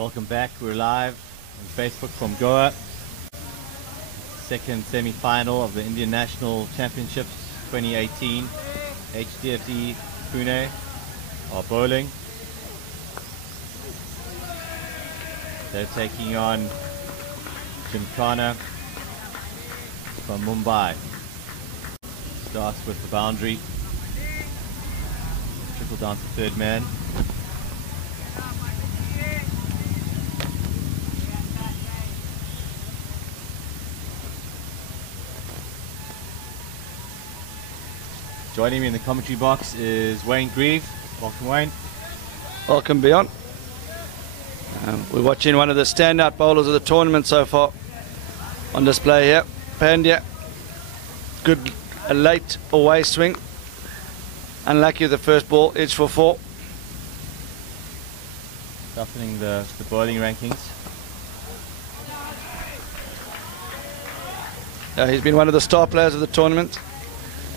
Welcome back. We're live on Facebook from Goa. Second semi-final of the Indian National Championships 2018. HDFC PUNE are bowling. They're taking on Gymkhana from Mumbai. Starts with the boundary. Trickle down to third man. Joining me in the commentary box is Wayne Grieve. Welcome, Wayne. Welcome, Beyond. We're watching one of the standout bowlers of the tournament so far on display here. Pandya. Good, a late away swing. Unlucky with the first ball, edge for 4. Toughening the bowling rankings. He's been one of the star players of the tournament.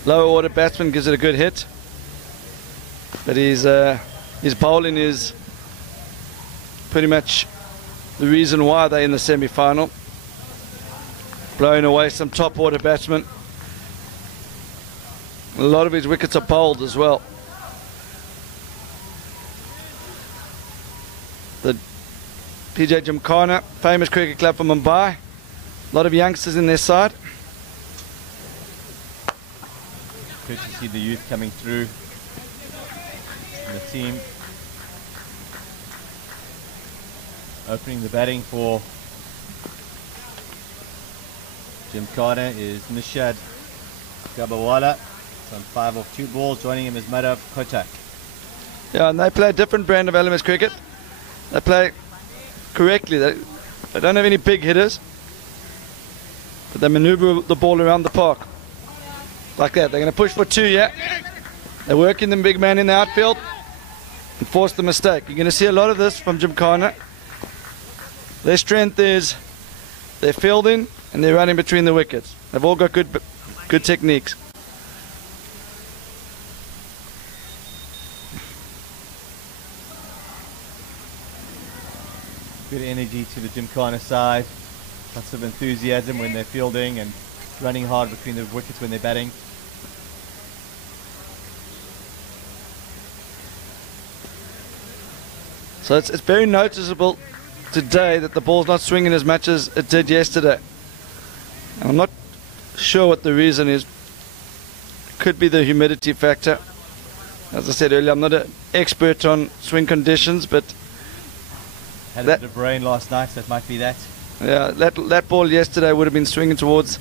Lower order batsman, gives it a good hit. But his bowling is pretty much the reason why they're in the semi-final. Blowing away some top order batsmen. A lot of his wickets are bowled as well. The PJ Gymkhana, famous cricket club from Mumbai. A lot of youngsters in their side. Good to see the youth coming through in the team. Opening the batting for Gymkhana is Nishad Gabawala. It's on 5 off 2 balls. Joining him is Madhav Kotak. Yeah, and they play a different brand of LMS cricket. They play correctly. They don't have any big hitters, but they maneuver the ball around the park. Like that. They're going to push for 2, yeah. They're working the big man in the outfield and force the mistake. You're going to see a lot of this from Gymkhana. Their strength is their fielding and their running between the wickets. They've all got good techniques. Good energy to the Gymkhana side. Lots of enthusiasm when they're fielding and running hard between the wickets when they're batting. So it's very noticeable today that the ball's not swinging as much as it did yesterday. And I'm not sure what the reason is. Could be the humidity factor. As I said earlier, I'm not an expert on swing conditions, but had a bit of rain last night, so it might be that. Yeah, that ball yesterday would have been swinging towards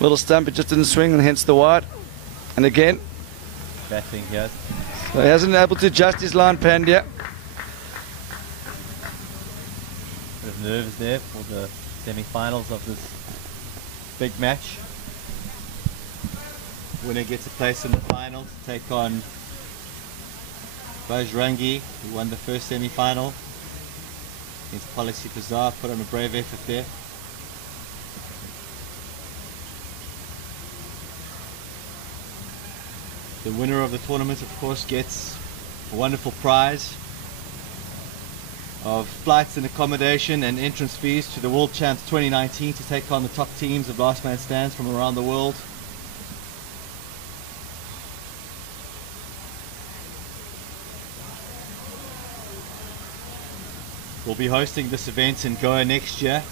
little stump. It just didn't swing, and hence the wide. And again, batting here. So he hasn't been able to adjust his line, Pandya. Bit of nerves there for the semi-finals of this big match. Winner gets a place in the final to take on Bajrangi, who won the first semi-final against Policy Bazaar. Put on a brave effort there. The winner of the tournament, of course, gets a wonderful prize of flights and accommodation and entrance fees to the World Champs 2019 to take on the top teams of last man stands from around the world. We'll be hosting this event in Goa next year,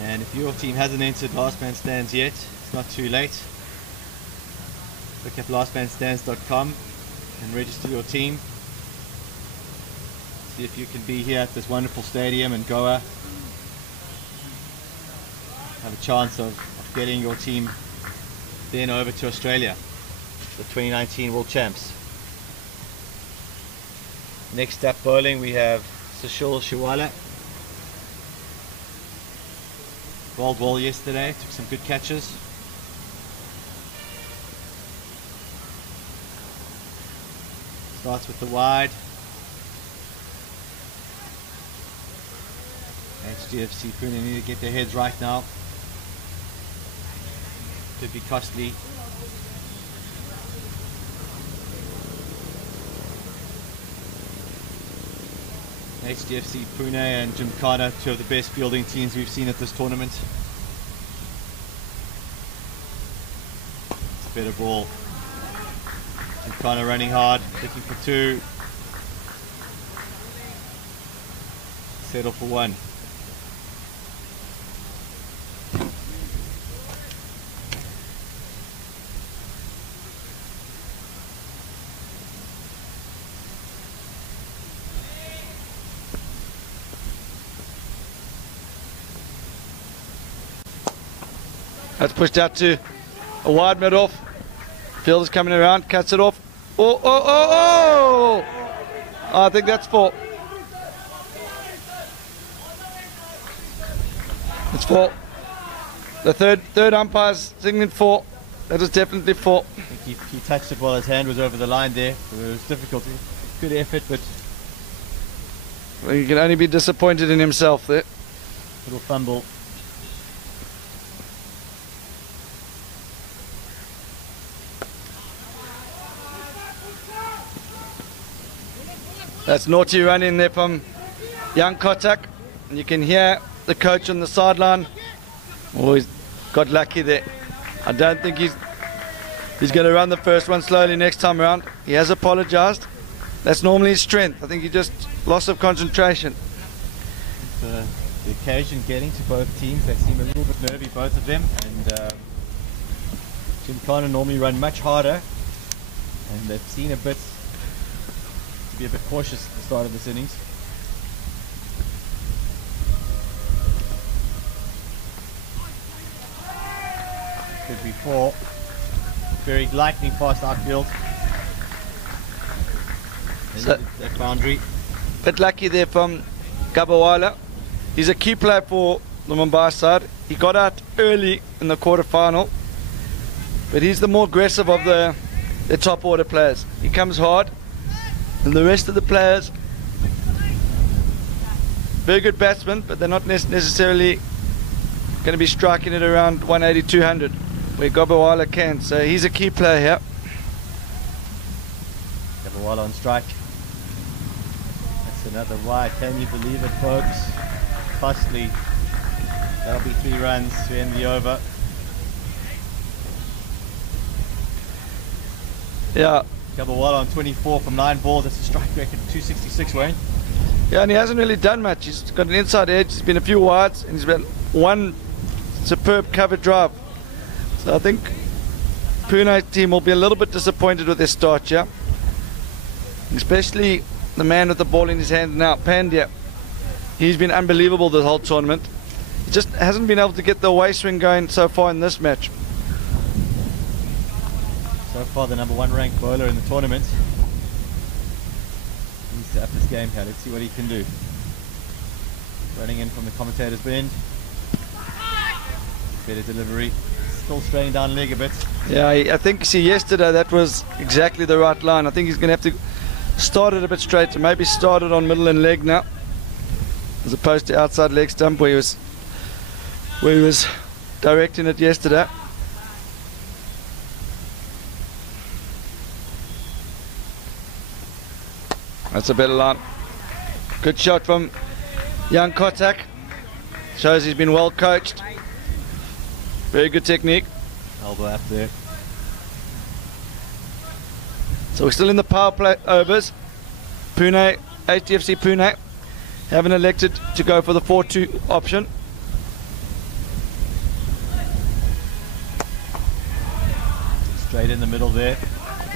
and if your team hasn't entered last man stands yet, it's not too late. Look at lastmanstands.com and register your team. See if you can be here at this wonderful stadium in Goa. Have a chance of getting your team then over to Australia, the 2019 World Champs. Next up bowling we have Sushil Shiwala. Bowled well yesterday, took some good catches. Starts with the wide. HDFC PUNE need to get their heads right now. Could be costly. HDFC PUNE and Gymkhana, two of the best fielding teams we've seen at this tournament. It's a better ball. Gymkhana running hard, looking for two. Settle for one. That's pushed out to a wide mid-off. Fielder's coming around, cuts it off. Oh, oh, oh, oh! I think that's four. It's four. The third umpire's signaling four. That was definitely four. I think he touched it while his hand was over the line there. So it was difficult. Good effort, but well, you can only be disappointed in himself there. Little fumble. That's naughty run in there from young Kotak. And you can hear the coach on the sideline. Oh, he's got lucky there. I don't think he's going to run the first one slowly next time around. He has apologized. That's normally his strength. I think he just loss of concentration. The occasion getting to both teams. They seem a little bit nervy, both of them. And Gymkhana normally run much harder. And they've seen a bit to be a bit cautious at the start of this innings. Could be four. Very lightning fast outfield. So, that boundary. Bit lucky there from Gabawala. He's a key player for the Mumbai side. He got out early in the quarterfinal, but he's the more aggressive of the top order players. He comes hard, and the rest of the players, very good batsmen, but they're not necessarily going to be striking it around 180, 200, where Gabawala can. So he's a key player here. Gabawala on strike. That's another wide. Can you believe it, folks? Costly. That'll be 3 runs to end the over. Yeah. Gabawala on 24 from 9 balls. That's a strike record of 266, Wayne. Yeah, and he hasn't really done much. He's got an inside edge. He's been a few wides, and he's been one superb cover drive. So I think Pune's team will be a little bit disappointed with their start here. Especially the man with the ball in his hand now, Pandya. He's been unbelievable this whole tournament. He just hasn't been able to get the away swing going so far in this match. So far the number 1 ranked bowler in the tournament. He needs to up this game here. Let's see what he can do. Running in from the commentator's bend. Better delivery. Still straining down leg a bit. Yeah, I think, see, yesterday that was exactly the right line. I think he's going to have to start it a bit straighter. Maybe start it on middle and leg now, as opposed to outside leg stump where he was directing it yesterday. That's a better line. Good shot from young Kotak. Shows he's been well coached. Very good technique. Elbow up there. So we're still in the power play overs. Pune, HDFC Pune haven't elected to go for the 4-2 option. Straight in the middle there.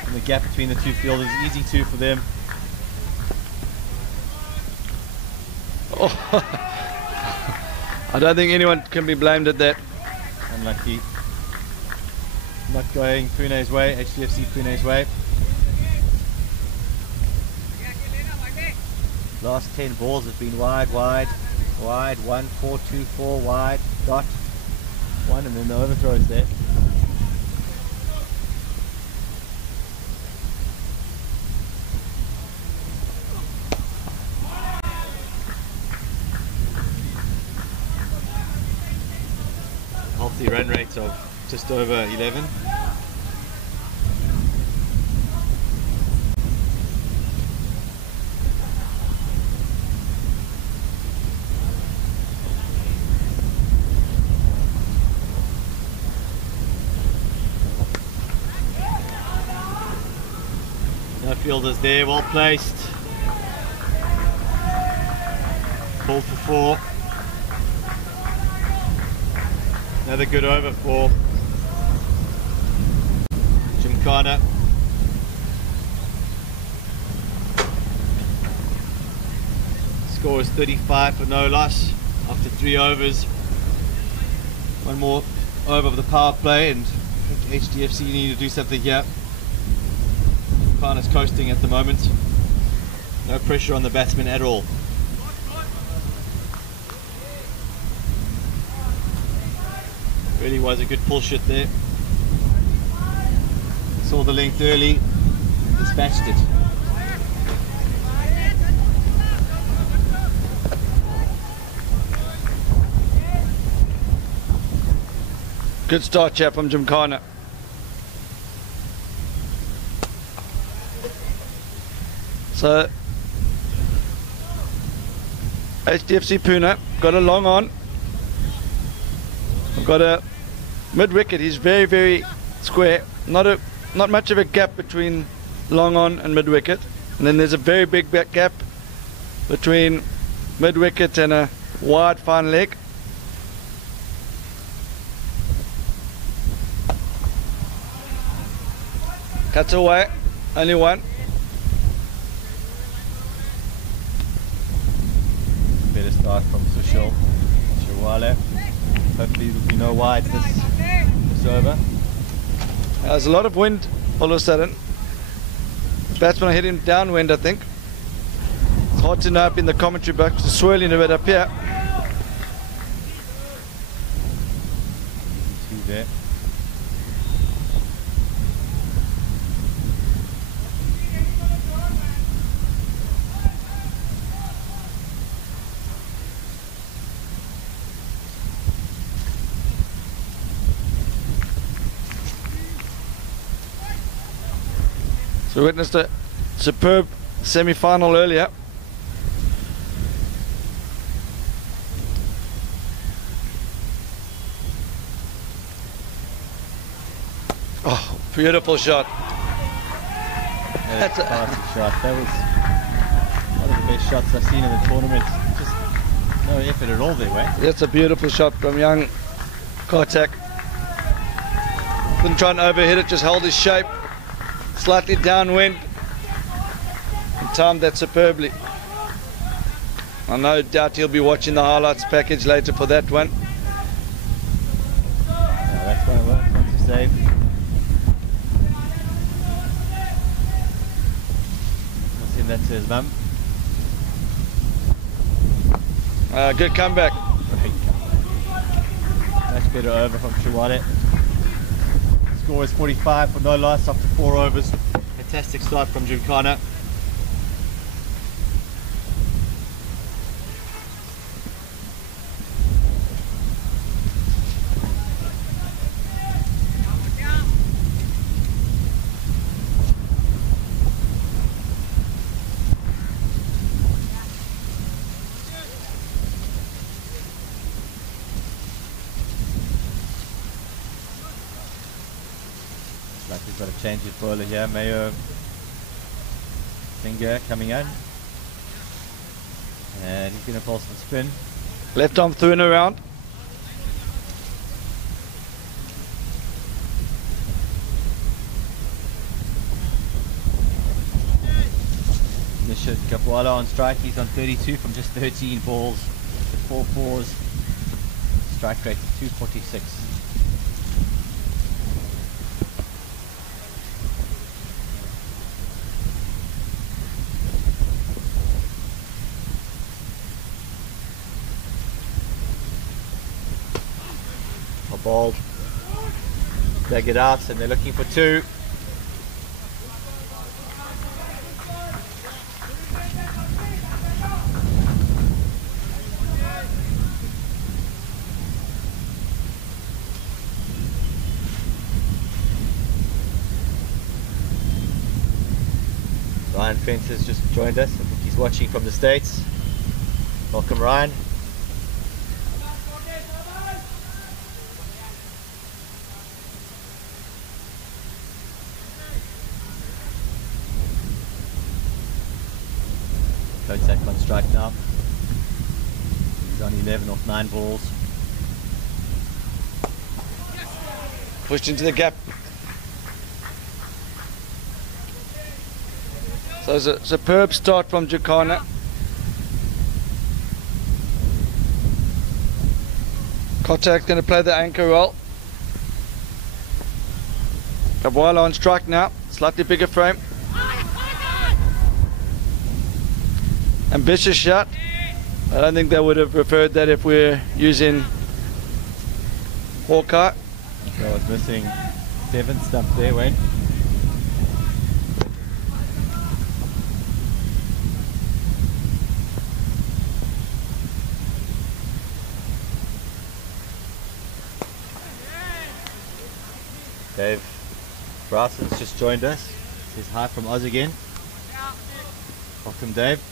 And the gap between the two fielders, easy 2 for them. Oh. I don't think anyone can be blamed at that. Unlucky. Not going Pune's way, HDFC Pune's way. Last 10 balls have been wide, wide, wide, 1, 4, 2, 4, wide, dot, 1, and then the overthrows there. Healthy run rate of just over 11. Fielders there, well placed. Ball for 4. Another good over for Gymkhana. Score is 35 for no loss after 3 overs. One more over of the power play, and I think HDFC need to do something here. Gymkhana's coasting at the moment. No pressure on the batsman at all. Really was a good pull shot there. Saw the length early, dispatched it. Good start, chap, from Gymkhana. So, HDFC PUNE got a long on. We've got a mid wicket. He's very, very square. Not much of a gap between long on and mid wicket. And then there's a very big back gap between mid wicket and a wide fine leg. Cuts away, only one. Better start from Sushil Shirwale. Hopefully we know why it's this over. There's a lot of wind all of a sudden. The batsman hit him downwind, I think. It's hard to know up in the commentary box. It's swirling a bit up here. 2 there. So we witnessed a superb semi-final earlier. Oh, beautiful shot. That's a classic shot. That was one of the best shots I've seen in the tournament. Just no effort at all there, way. That's a beautiful shot from young Kartak. Didn't try and overhit it, just hold his shape. Slightly downwind and timed that superbly. I no doubt he'll be watching the highlights package later for that one. Yeah, that's one of the ones to save. I'll send that to his mum. Good comeback. Much better over from Shirwale. Score is 45 for no loss after 4 overs. Fantastic start from Gymkhana. Like we've got a change of bowler here. Mayo Finger coming in, and he's going to pull some spin. Left arm through and around. Nishad Kapwala on strike. He's on 32 from just 13 balls with 4 fours. Strike rate 246. Ball, drag it out, and they're looking for 2. Ryan Fence has just joined us. I think he's watching from the States. Welcome, Ryan. Kotek on strike now. He's on 11 off 9 balls. Pushed into the gap. So it's a superb start from Jacana. Kotek's going to play the anchor role. Kabwala on strike now. Slightly bigger frame. Ambitious shot. I don't think they would have preferred that if we're using Hawkeye. So I was missing 7 stump there, Wayne. Dave Brasson's just joined us. He's hi from Oz again. Welcome, Dave.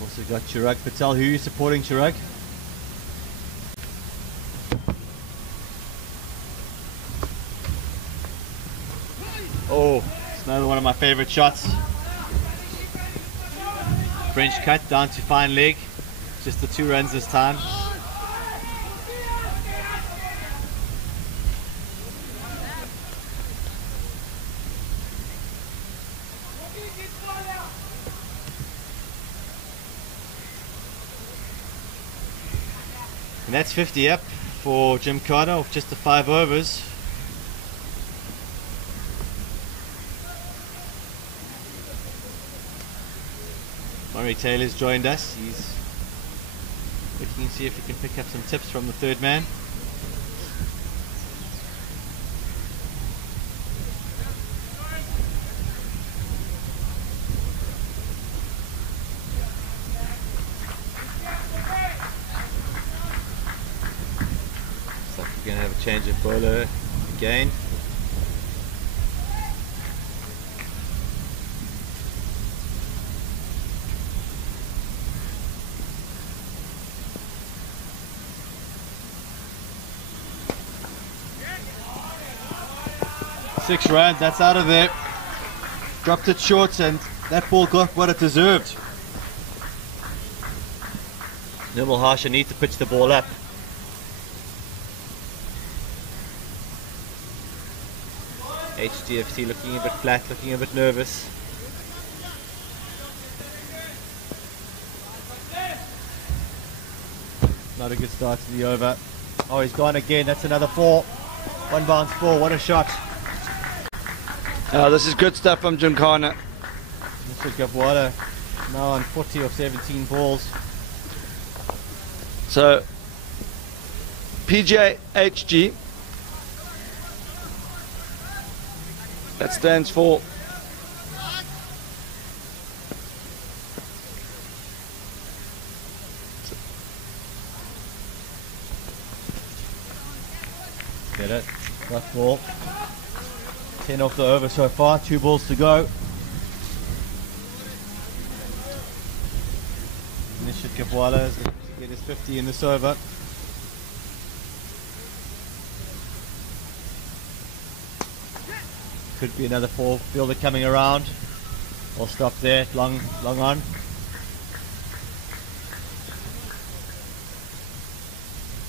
Also got Chirag Patel. Who are you supporting, Chirag? Oh, it's another one of my favorite shots. French cut down to fine leg. Just the 2 runs this time. And that's 50 up for Jim Carter of just the 5 overs. Murray Taylor's joined us. He's looking to see if he can pick up some tips from the 3rd man. Looks like we're going to have a change of bowler again. Six runs, that's out of there. Dropped it short and that ball got what it deserved. Nirmal Harsha needs to pitch the ball up. HDFC looking a bit flat, looking a bit nervous. Not a good start to the over. Oh, he's gone again, that's another 4. 1 bounce 4, what a shot. This is good stuff from Jimkhana. Mr. Gabwala now on 40 of 17 balls. So PJHG, that stands for get it, got ball. 10 off the over so far, 2 balls to go. Nishit Gabwala is looking to get his 50 in this over. Could be another 4 fielder coming around. I'll stop there, long on.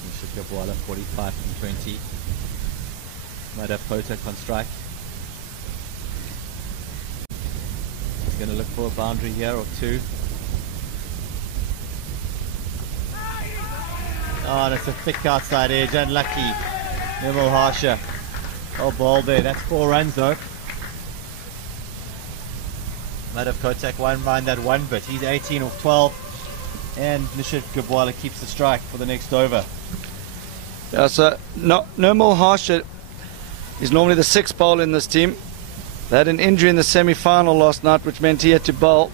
Nishit Gabwala 45 from 20. Might have Kotek on strike. Going to look for a boundary here or 2. Oh, that's a thick outside edge, unlucky. Nirmal Harsha. Oh, ball there. That's 4 runs though. Might have Kotek won't mind that 1 bit. He's 18 off 12. And Nishit Gabwala keeps the strike for the next over. Yeah, so Nirmal Harsha is normally the 6th bowler in this team. They had an injury in the semi-final last night, which meant he had to bowl.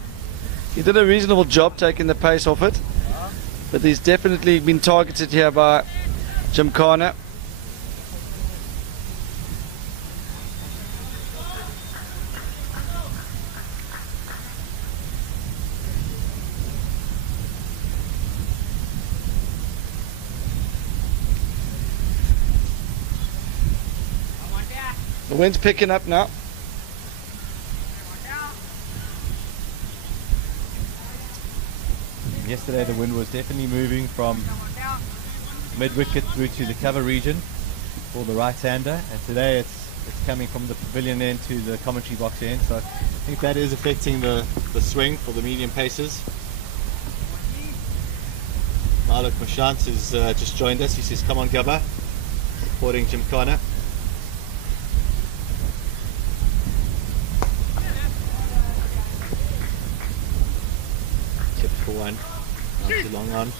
He did a reasonable job taking the pace off it, but he's definitely been targeted here by Jimkhana. The wind's picking up now. Yesterday the wind was definitely moving from mid-wicket through to the cover region for the right-hander, and today it's coming from the pavilion end to the commentary box end, so I think that is affecting the swing for the medium paces. Now look, Mashant has just joined us. He says, come on Gabba, supporting Jim Connor. Tipped for one, not too long on.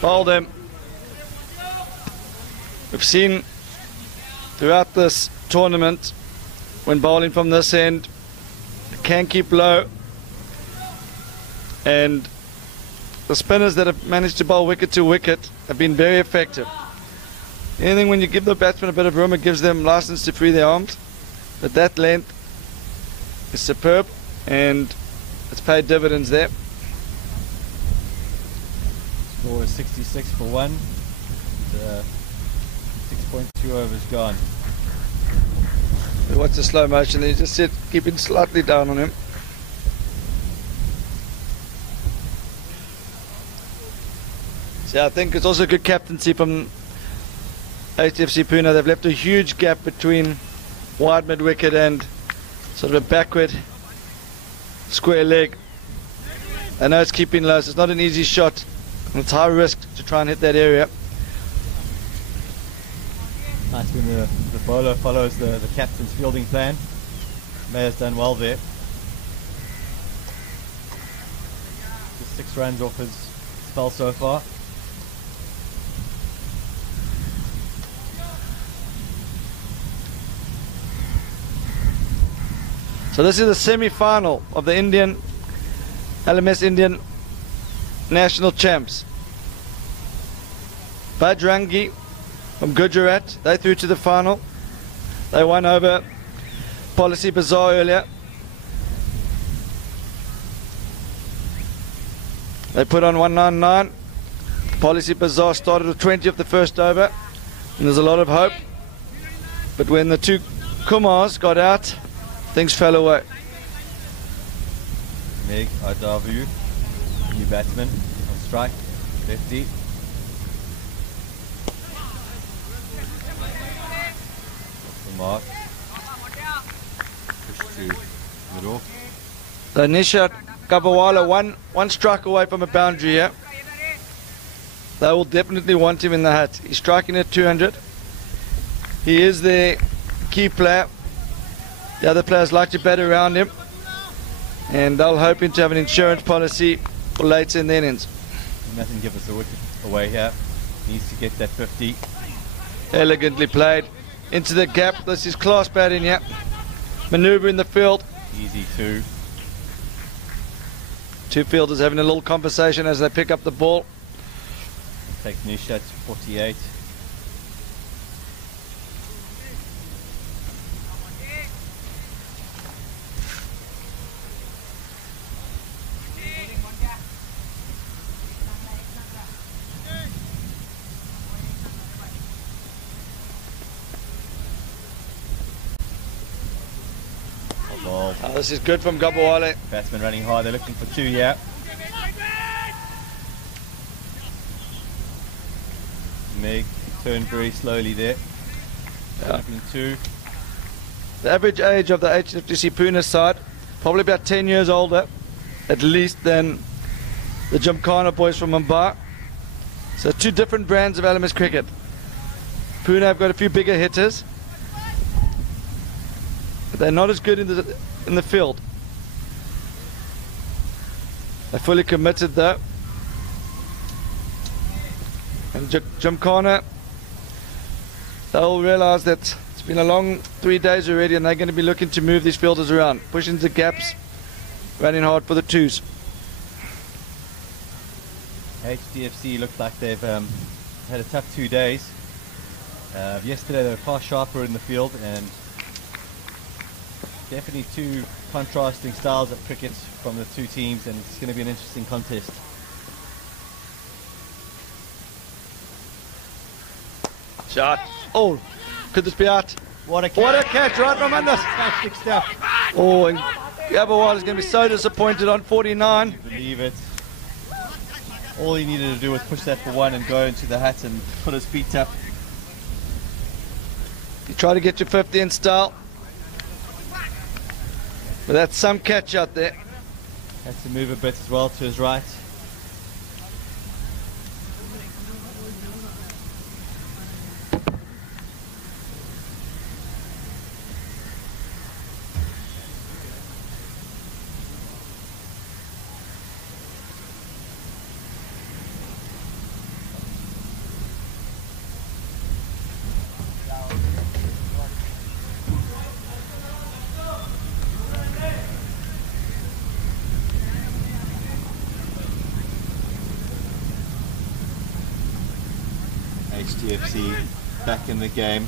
Bowled him. We've seen throughout this tournament, when bowling from this end, it can keep low, and the spinners that have managed to bowl wicket to wicket have been very effective. Anything when you give the batsman a bit of room, it gives them license to free their arms, but that length is superb and it's paid dividends there. Score is 66 for 1. 6.2 overs gone. Watch the slow motion there, just sit, keeping slightly down on him. So I think it's also good captaincy from HDFC PUNE. They've left a huge gap between wide mid wicket and sort of a backward square leg. I know it's keeping low, so it's not an easy shot. It's high risk to try and hit that area. Nice when the bowler follows the captain's fielding plan. Mayer's done well there. Just 6 runs off his spell so far. So this is the semi-final of the LMS Indian National Champs. Bajrangi from Gujarat, they through to the final. They won over Policy Bazaar earlier. They put on 199. Policy Bazaar started with 20 of the first over, and there's a lot of hope. But when the two Kumars got out, things fell away. Meg Adavu, new batsman on strike, lefty. Off the mark. Push to middle. So Nishat Kabawala one strike away from a boundary here. They will definitely want him in the hat. He's striking at 200. He is the key player. The other players like to bat around him, and they'll hoping to have an insurance policy for later in the innings. Nothing give us a wicket away here. Needs to get that 50. Elegantly played into the gap. This is class batting here. Maneuver in the field. Easy 2. Two fielders having a little conversation as they pick up the ball. Takes Nisha to 48. Oh, this is good from Gabawale. Batsman running high, they're looking for 2, yeah. Meg turned very slowly there. Looking 2. The average age of the HDFC PUNE side, probably about 10 years older, at least, than the Gymkhana boys from Mumbai. So 2 different brands of LMS cricket. PUNE have got a few bigger hitters, but they're not as good in the field. They're fully committed though. And Gymkhana, they'll realise that it's been a long 3 days already, and they're going to be looking to move these fielders around, pushing the gaps, running hard for the 2s. HDFC looks like they've had a tough 2 days. Yesterday they were far sharper in the field, and definitely two contrasting styles of cricket from the two teams, and it's going to be an interesting contest. Shot. Oh, could this be out? What a catch! What a catch right from under. Fantastic stuff. Oh, and Gabawala is going to be so disappointed on 49. Believe it. All he needed to do was push that for one and go into the hat and put his feet up. You try to get your 50 in style. But that's some catch out there. Has to move a bit as well to his right. HDFC back in the game.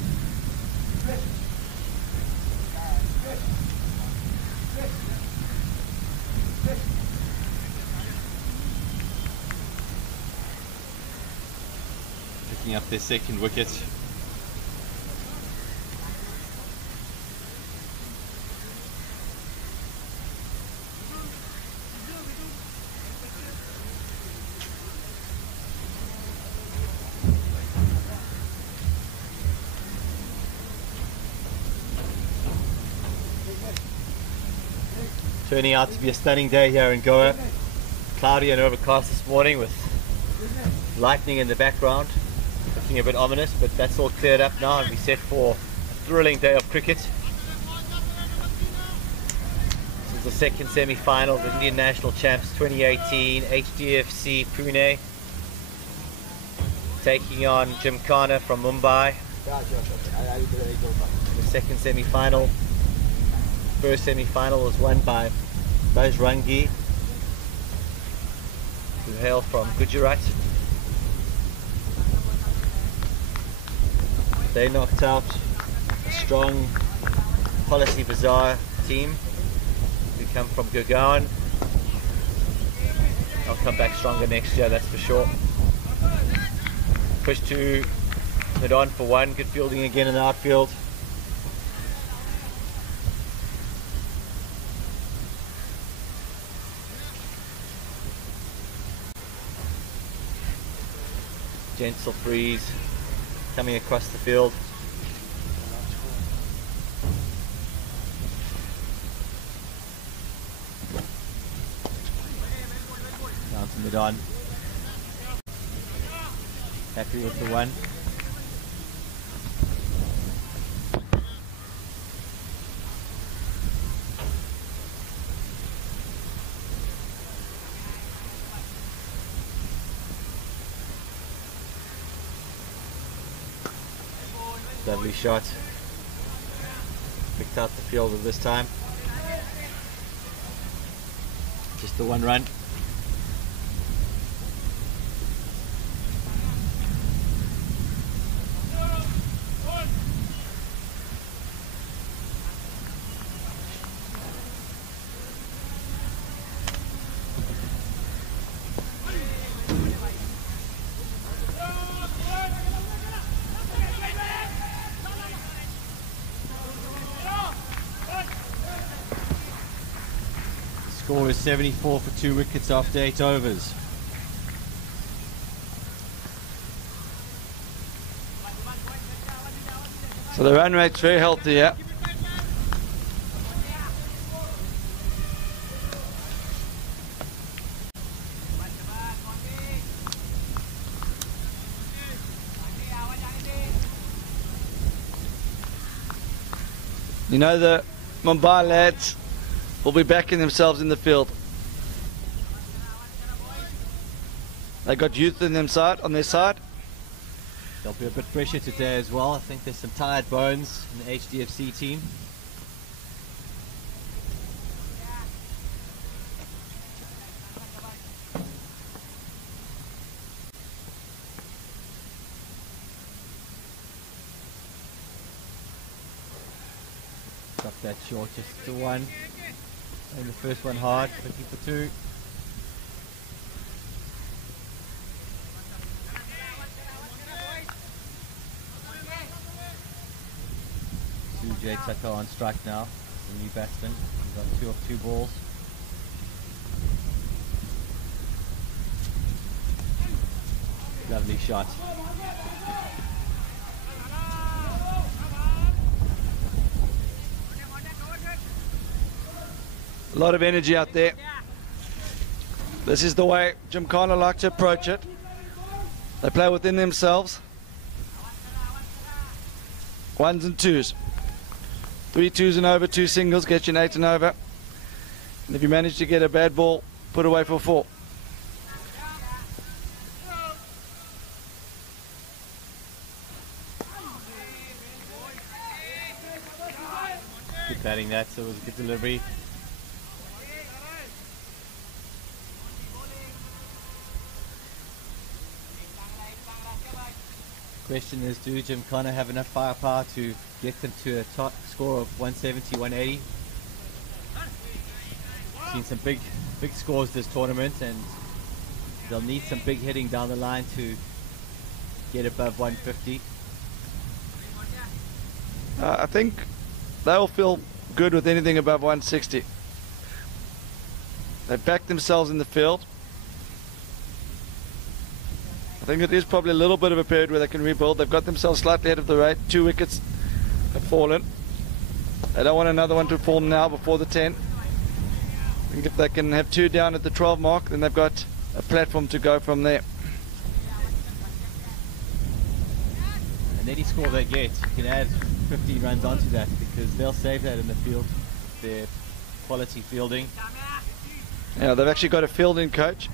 Picking up their second wicket. Turning out to be a stunning day here in Goa. Cloudy and overcast this morning with lightning in the background. Looking a bit ominous, but that's all cleared up now and we're set for a thrilling day of cricket. This is the second semi-final of the Indian National Champs 2018, HDFC PUNE. Taking on Gymkhana from Mumbai. The second semi-final. First semi-final was won by Bajrangi, who hail from Gujarat. They knocked out a strong Policy Bazaar team who come from Gurgaon. They'll come back stronger next year, that's for sure. Push to mid-on for one, good fielding again in the outfield. Gentle breeze coming across the field. Down to mid-on. Happy with the one. Lovely shot. Picked out the fielder this time. Just the one run. Score is 74 for 2 wickets after 8 overs. So the run rate's very healthy, yeah. You know, the Mumbai lads will be backing themselves in the field. They got youth in them side, on their side. There'll be a bit fresher today as well. I think there's some tired bones in the HDFC team. Got that short, just to one. And the first one hard, looking for two. Sujay Tucker on strike now, the new batsman. He's got 2 of 2 balls. Lovely shot. A lot of energy out there. This is the way Gymkhana like to approach it. They play within themselves. 1s and 2s. 3 2s and over, 2 singles, get you an 8 and over. And if you manage to get a bad ball, put away for 4. Good batting that, so it was a good delivery. Question is, do Gymkhana have enough firepower to get them to a top score of 170, 180? Seen some big scores this tournament, and they'll need some big hitting down the line to get above 150. I think they'll feel good with anything above 160. They've backed themselves in the field. I think it is probably a little bit of a period where they can rebuild. They've got themselves slightly ahead of the rate. 2 wickets have fallen. They don't want another one to fall now before the 10. I think if they can have 2 down at the 12 mark, then they've got a platform to go from there. And any score they get, you can add 15 runs onto that, because they'll save that in the field. Their quality fielding. Yeah, they've actually got a fielding coach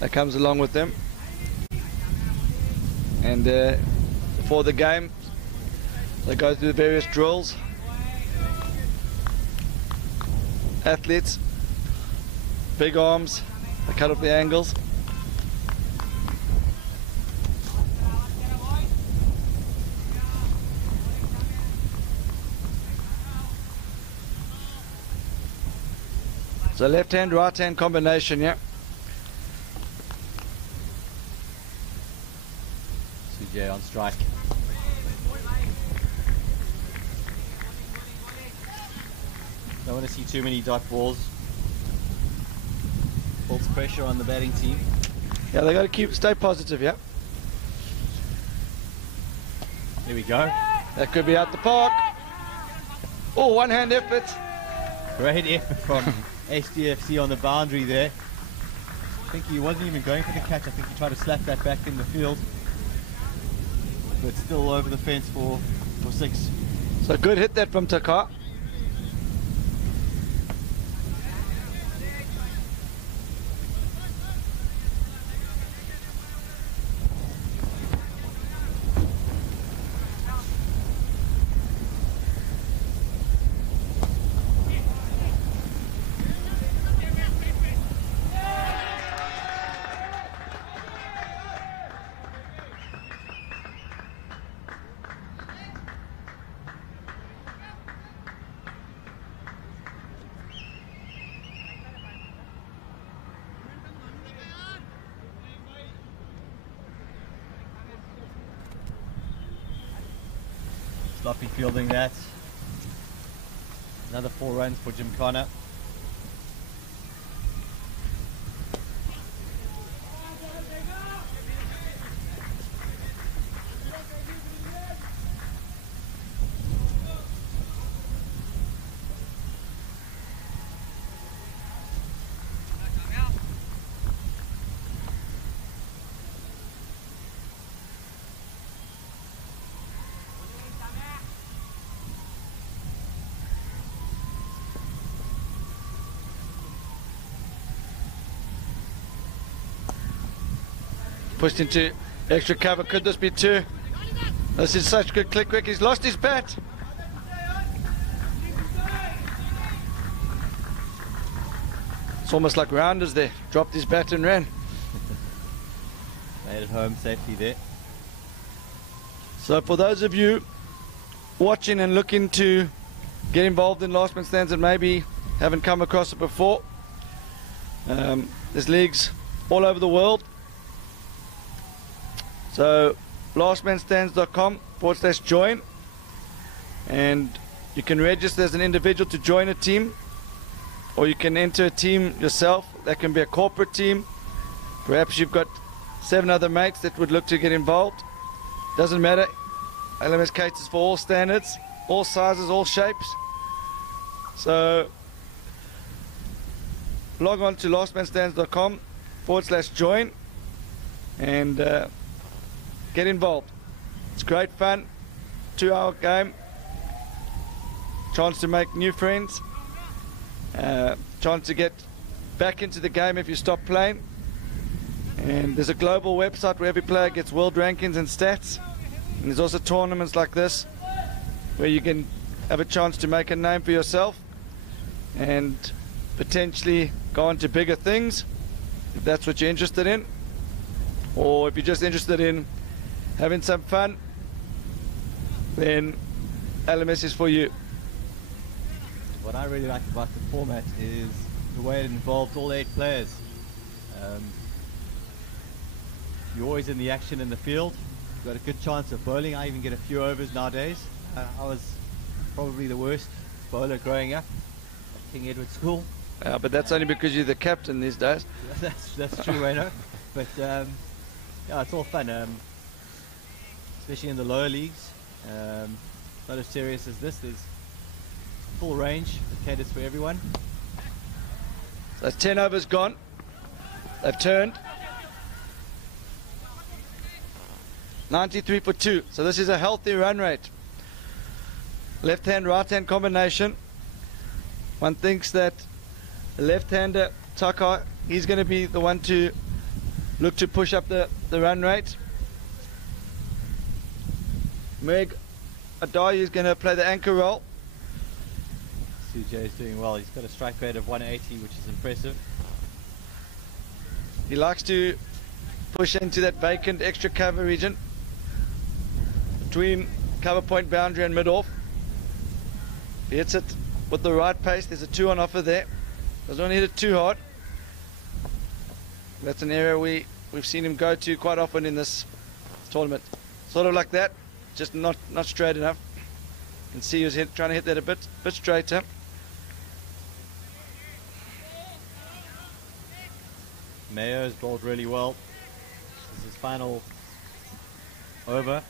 that comes along with them. And before the game, they go through the various drills. Athletes, big arms, they cut off the angles. So left hand, right hand combination, yeah. Sujay on strike. Don't want to see too many dot balls. Puts pressure on the batting team. Yeah, they got to stay positive, yeah. Here we go. That could be out the park. Oh, one hand effort. Great effort from HDFC on the boundary there. I think he wasn't even going for the catch. I think he tried to slap that back in the field. But still over the fence for 6. So good hit that from Takar. Sloppy fielding that. Another 4 runs for Gymkhana. Pushed into extra cover. Could this be 2? This is such good click. He's lost his bat. It's almost like Rounders there. Dropped his bat and ran. Made it home safely there. So for those of you watching and looking to get involved in last man stands and maybe haven't come across it before. There's leagues all over the world. So lastmanstands.com/join, and you can register as an individual to join a team, or you can enter a team yourself. That can be a corporate team. Perhaps you've got 7 other mates that would look to get involved. Doesn't matter. LMS caters for all standards, all sizes, all shapes. So log on to lastmanstands.com/join and get involved. It's great fun. 2-hour game. Chance to make new friends. Chance to get back into the game if you stop playing. And there's a global website where every player gets world rankings and stats. And there's also tournaments like this where you can have a chance to make a name for yourself and potentially go on to bigger things if that's what you're interested in, or if you're just interested in having some fun, then LMS is for you. What I really like about the format is the way it involves all 8 players. You're always in the action in the field. You've got a good chance of bowling. I even get a few overs nowadays. I was probably the worst bowler growing up at King Edward School. But that's only because you're the captain these days. That's true, I know. But yeah, it's all fun, especially in the lower leagues. Not as serious as this. There's full range. It caters for everyone. So that's 10 overs gone. They've turned. 93 for 2. So this is a healthy run rate. Left hand, right hand combination. One thinks that the left-hander, Taka, he's going to be the one to look to push up the run rate. Meg Adayu is going to play the anchor role. CJ is doing well. He's got a strike rate of 180, which is impressive. He likes to push into that vacant extra cover region between cover point boundary and mid-off. He hits it with the right pace. There's a 2 on offer there. Doesn't want to hit it too hard. That's an area we've seen him go to quite often in this tournament. Sort of like that, just not straight enough. You can see he was trying to hit that a bit straighter. Mayo's bowled really well. This is his final over.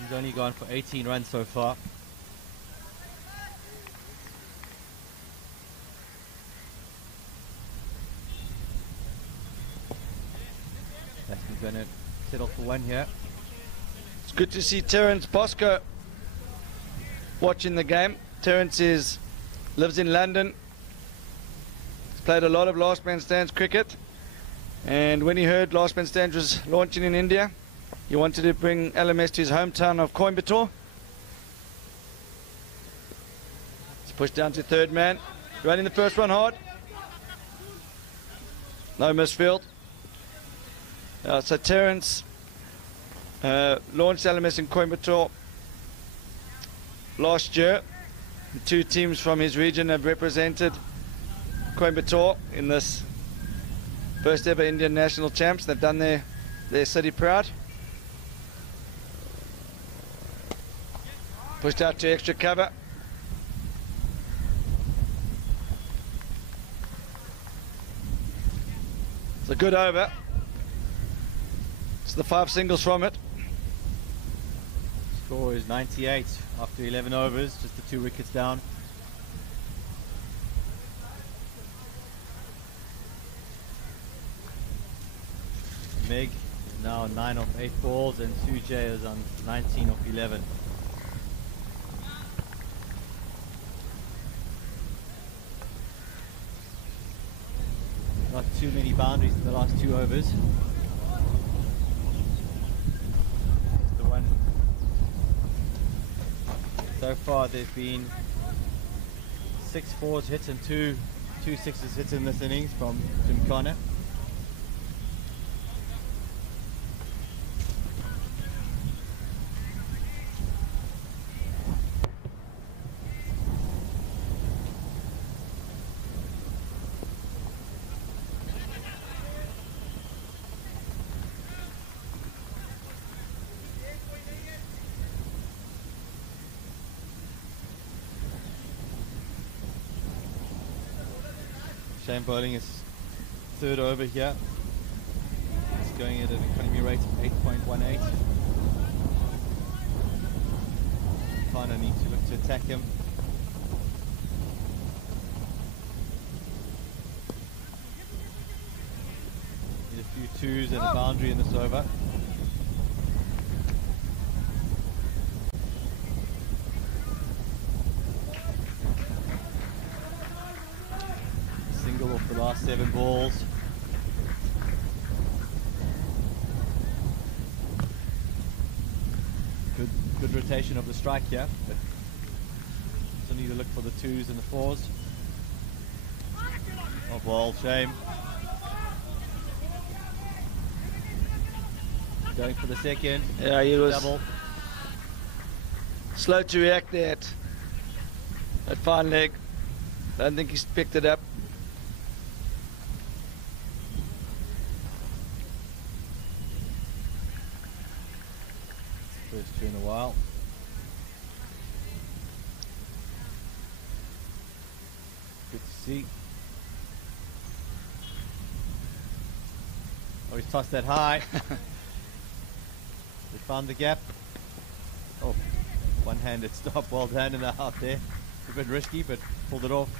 He's only gone for 18 runs so far. Batsman's going to settle for 1 here. It's good to see Terence Bosco watching the game. Terence lives in London. He's played a lot of last man stands cricket. And when he heard last man stands was launching in India, he wanted to bring LMS to his hometown of Coimbatore. It's pushed down to 3rd man. Running the first one hard. No misfield. So Terence launched LMS in Coimbatore last year. The 2 teams from his region have represented Coimbatore in this first ever Indian national champs. They've done their city proud. Pushed out to extra cover. It's a good over. It's the 5 singles from it. Score is 98 after 11 overs, just the 2 wickets down. Meg is now on 9 off 8 balls and Sujay is on 19 off 11. Not too many boundaries in the last 2 overs. So far there've been 6 4s hit and 2 6s hit in this innings from Jimkhana. Shane bowling his third over here. He's going at an economy rate of 8.18. Kind of need to look to attack him. Need a few twos and a boundary in this over. Single off the last 7 balls. Good rotation of the strike here, but still need to look for the 2s and the 4s. Oh, ball, shame. Going for the second. Yeah, he was double. Slow to react there at fine leg. I don't think he's picked it up. First 2 in a while. Good to see. Oh, he's tossed that high. They found the gap. Oh, one-handed stop. Well done in the out there. A bit risky, but pulled it off.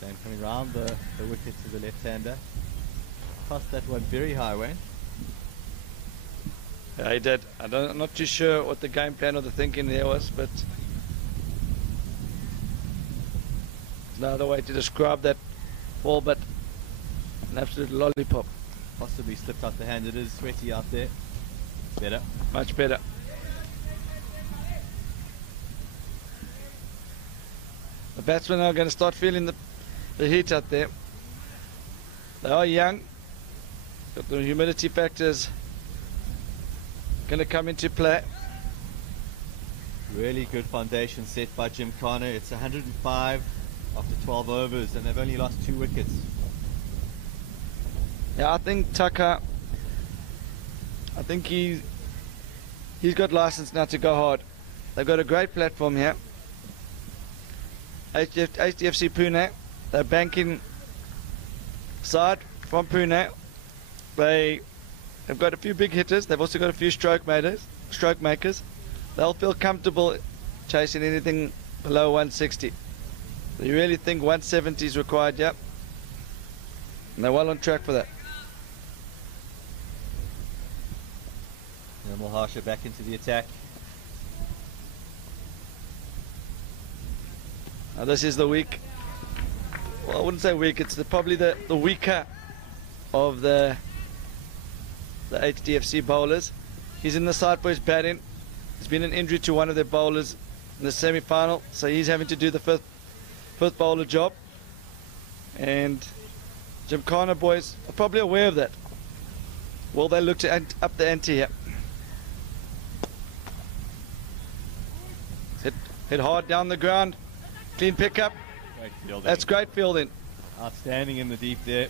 Shane coming round the wicket to the left-hander. Tossed that one very high, Wayne. Yeah, he did. I'm not too sure what the game plan or the thinking there was, but there's no other way to describe that ball, but an absolute lollipop. Possibly slipped out the hand. It is sweaty out there. Better. Much better. The batsmen are going to start feeling the heat out there. They are young, but the humidity factors going to come into play. Really good foundation set by Jim Connor. It's 105 after 12 overs, and they've only lost 2 wickets. Yeah, I think Tucker, he's got license now to go hard. They've got a great platform here. HDFC PUNE, they're banking side from Pune. They've got a few big hitters. They've also got a few stroke makers. They'll feel comfortable chasing anything below 160. Do you really think 170 is required? Yep. And they're well on track for that. And Harsha back into the attack. Now this is the weak. Well, I wouldn't say weak. It's probably the weaker of the HDFC bowlers. He's in the side for his batting. There's been an injury to one of their bowlers in the semi-final, so he's having to do the fifth bowler job. And Jim Connor boys are probably aware of that. Will they look to up the ante here? Hit hard down the ground. Clean pickup. Great fielding. That's great fielding. Outstanding in the deep there.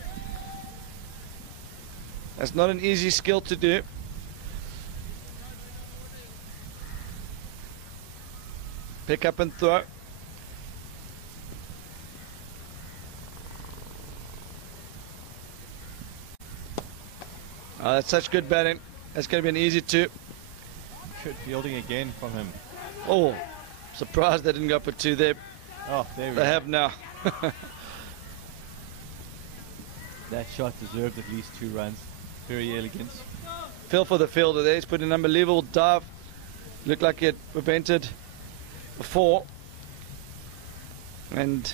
That's not an easy skill to do. Pick up and throw. Oh, that's such good batting. That's going to be an easy 2. Good fielding again from him. Oh, surprised they didn't go for 2 there. Oh, there we They go. have now. That shot deserved at least 2 runs. Very elegant. Feel for the fielder there. He's put an unbelievable dive. Looked like he had prevented before. And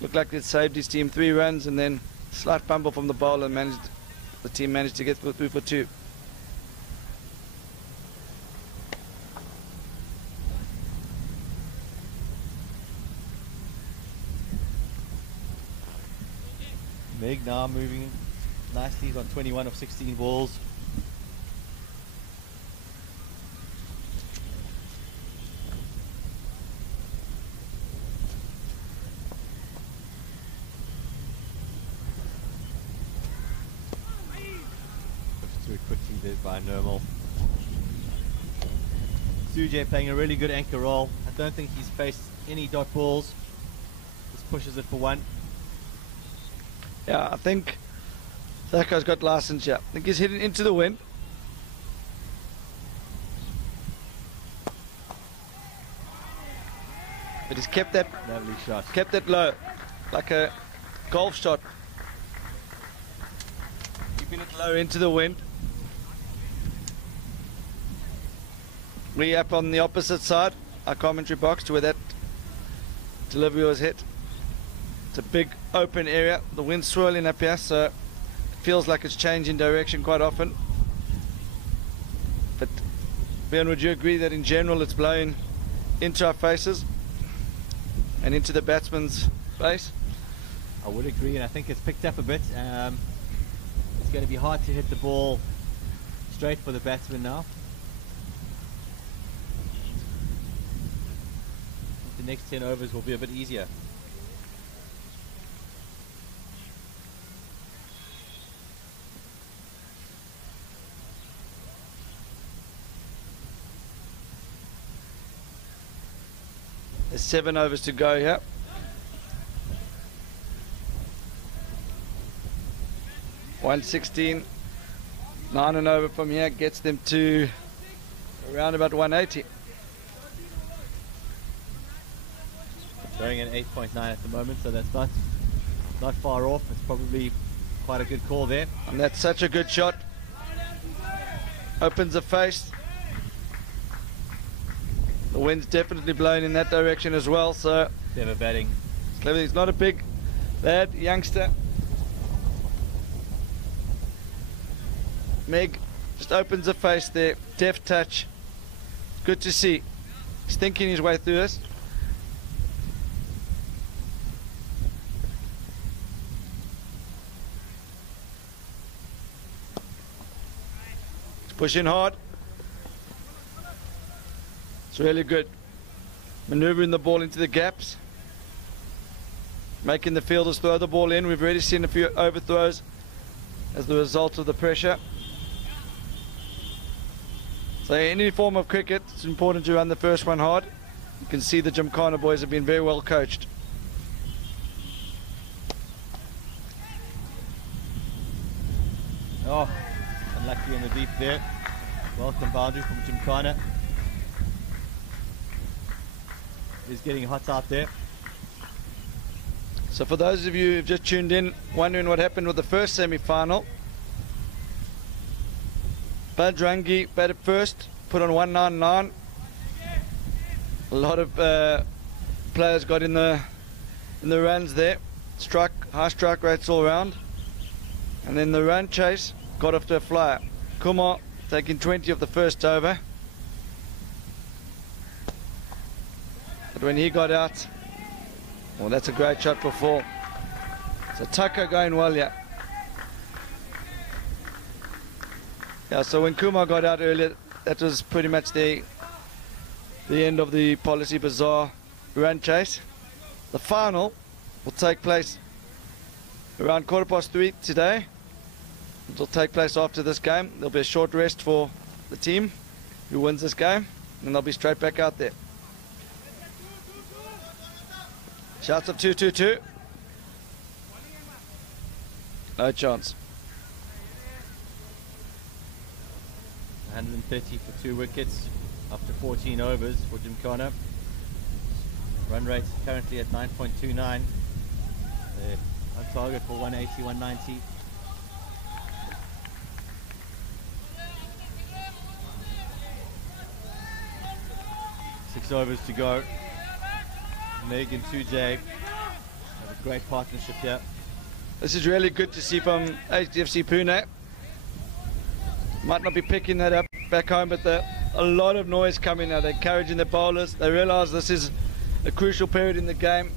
looked like it saved his team 3 runs, and then slight fumble from the bowler, and the team managed to get through for 2. Meg now moving nicely. He's on 21 of 16 balls. Pushed through quickly there by Normal. Sujay playing a really good anchor role. I don't think he's faced any dot balls. Just pushes it for one. Yeah, I think that guy's got license. Yeah, I think he's hitting into the wind. But he's kept that Lovely shot. kept it low, like a golf shot. Keeping it low into the wind. We up on the opposite side, our commentary box, to where that delivery was hit. It's a big open area. The wind's swirling up here, so it feels like it's changing direction quite often. But Ben, would you agree that in general it's blowing into our faces and into the batsman's face? I would agree, and I think it's picked up a bit. It's going to be hard to hit the ball straight for the batsman now. The next 10 overs will be a bit easier. There's 7 overs to go here. $116, 9 and over from here gets them to around about 180. Going at 8.9 at the moment, so that's not far off. It's probably quite a good call there. And that's such a good shot. Opens the face. The wind's definitely blowing in that direction as well, so Clever batting. he's not a big lad, youngster. Meg just opens the face there, deft touch. Good to see. He's thinking his way through this. He's pushing hard. It's really good. Maneuvering the ball into the gaps. Making the fielders throw the ball in. We've already seen a few overthrows as the result of the pressure. So any form of cricket, it's important to run the first one hard. You can see the Gymkhana boys have been very well coached. Oh, unlucky in the deep there. Welcome boundary from Gymkhana. He's getting hot out there. So for those of you who've just tuned in, wondering what happened with the first semi-final, Badrangi batted first, put on 199. A lot of players got in the runs there. High strike rates all round. And then the run chase got off to a flyer. Kumar taking 20 of the first over. But when he got out, well, that's a great shot for 4. So Tucker going well, yeah. Yeah, so when Kumar got out earlier, that was pretty much the end of the Policy Bazaar run chase. The final will take place around 3:15 today. It will take place after this game. There'll be a short rest for the team who wins this game, and they'll be straight back out there. Shouts of 2-2-2. No chance. 130 for 2 wickets after 14 overs for Gymkhana. Run rate currently at 9.29. They're on target for 180, 190. Six overs to go. Meg and 2J have a great partnership here. This is really good to see from HDFC PUNE. Might not be picking that up back home, but a lot of noise coming now. They're encouraging the bowlers. They realise this is a crucial period in the game.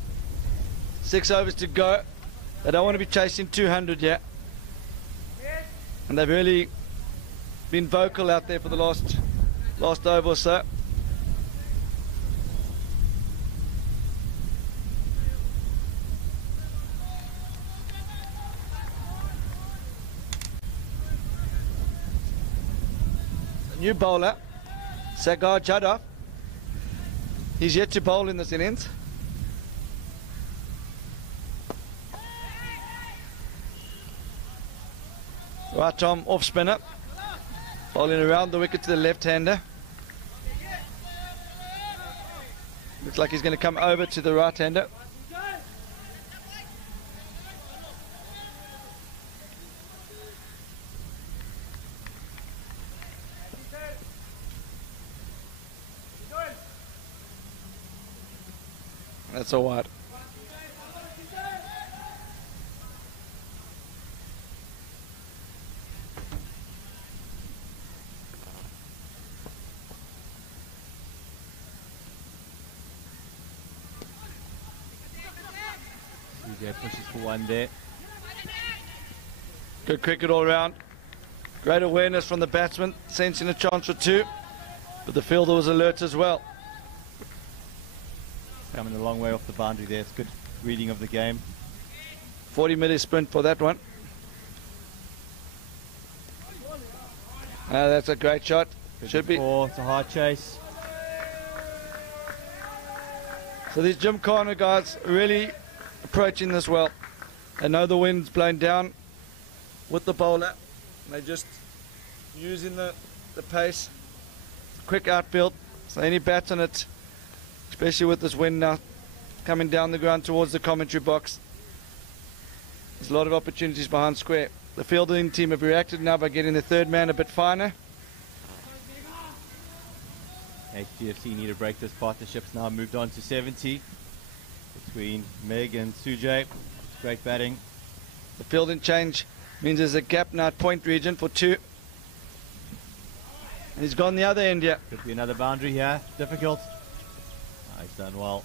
6 overs to go. They don't want to be chasing 200 yet. And they've really been vocal out there for the last over or so. New bowler, Sagar Jadaf. He's yet to bowl in this innings. Right arm off spinner. Bowling around the wicket to the left-hander. Looks like he's going to come over to the right-hander. That's a wide. PJ pushes for one there. Good cricket all round. Great awareness from the batsman, sensing a chance for two. But the fielder was alert as well. Coming a long way off the boundary there. It's good reading of the game. 40-metre sprint for that one. That's a great shot. Should be. It's a hard chase. So these Gymkhana guys really approaching this well. They know the wind's blowing down with the bowler. They're just using the pace. Quick outfield. So any bat on it, especially with this wind now coming down the ground towards the commentary box. There's a lot of opportunities behind square. The fielding team have reacted now by getting the third man a bit finer. HDFC need to break this partnership. It's now moved on to 70 between Meg and Sujay. Great batting. The fielding change means there's a gap now at point region for two. And he's gone the other end here. Could be another boundary here. Difficult. He's done well.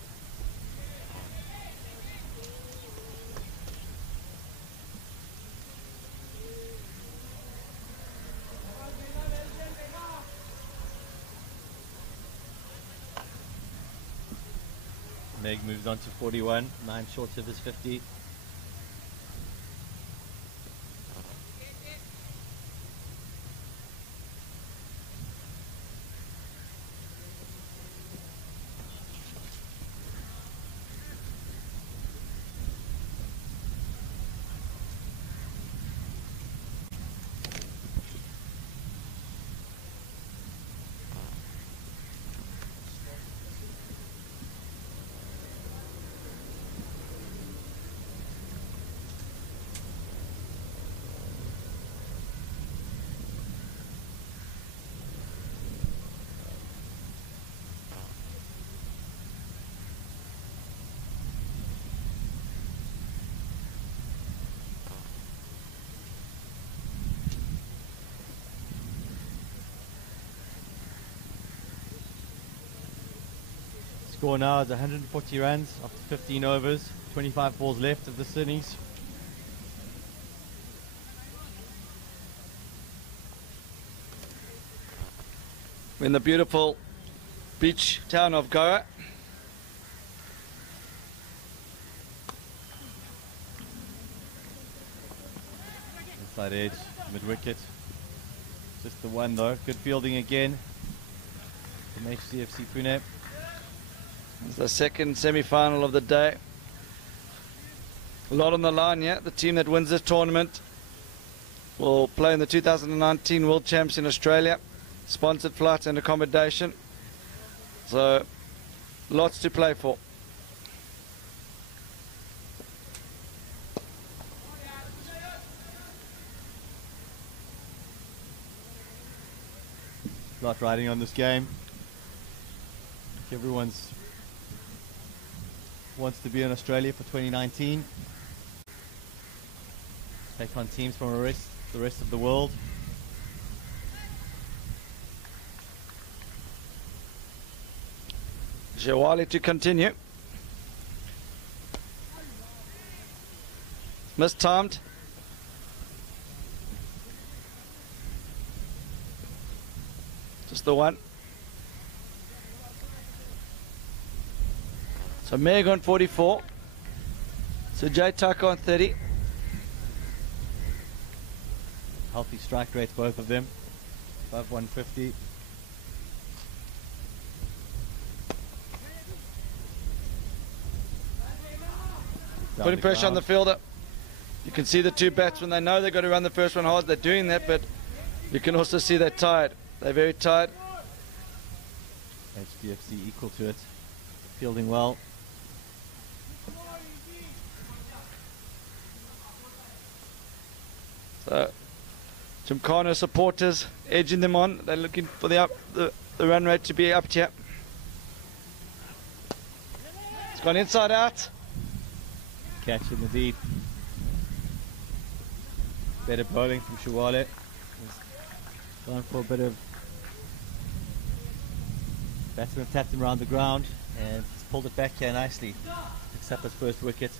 Meg moves on to 41, 9 short of his 50. Score now is 140 runs after 15 overs, 25 balls left of the innings. We're in the beautiful beach town of Goa. Inside edge, mid wicket. Just the one though. Good fielding again from HDFC Pune. It's the second semi-final of the day. A lot on the line here. The team that wins this tournament will play in the 2019 World Champs in Australia. Sponsored flights and accommodation. So, lots to play for. Lot riding on this game. Everyone's wants to be in Australia for 2019. Take on teams from the rest of the world. Jawali to continue. Mistimed. Just the one. So Meg on 44. So Jay Tucker on 30. Healthy strike rates, both of them. Above 150. Putting pressure on the fielder. You can see the two batsmen, they know they've got to run the first one hard, they're doing that, but you can also see they're tired. They're very tired. HDFC equal to it. Fielding well. So, Gymkhana supporters edging them on. They're looking for the run rate to be up here. It's gone inside out. Catch in the deep. Better bowling from Shawale. Gone for a bit of batsman tapped him around the ground and he's pulled it back here nicely. Picks up his first wicket.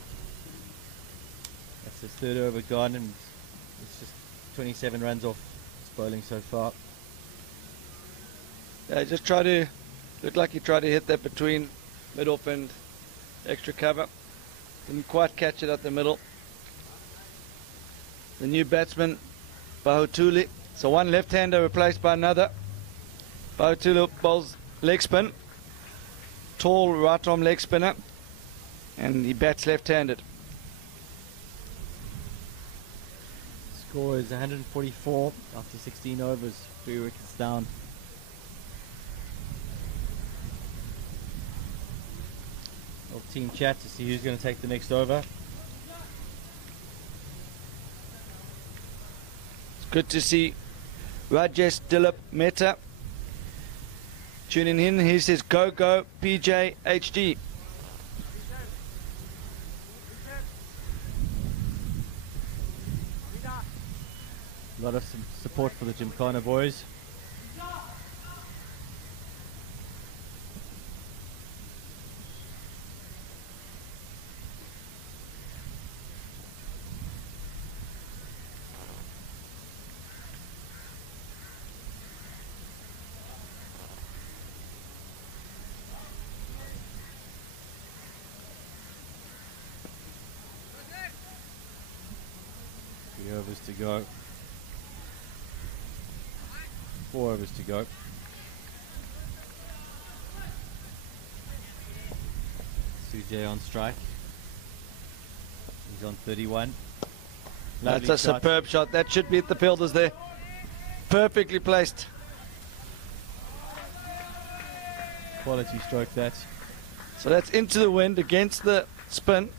That's his third over gone and it's just 27 runs off his bowling so far. Yeah, just try to look like he tried to hit that between mid-off and extra cover. Didn't quite catch it at the middle. The new batsman, Bahutuli. So one left-hander replaced by another. Bahutuli bowls leg spin. Tall right-arm leg spinner. And he bats left-handed. Score is 144 after 16 overs. 3 wickets down. Little team chat to see who's going to take the next over. Good to see Rajesh Dilip Mehta tuning in. He says, go, go, PJHG. A lot of support for the Gymkhana boys. Overs to go. 4 overs to go. Sujay on strike. He's on 31. That's a superb shot. That should beat the fielders there. Perfectly placed. Quality stroke that. So that's into the wind against the spin.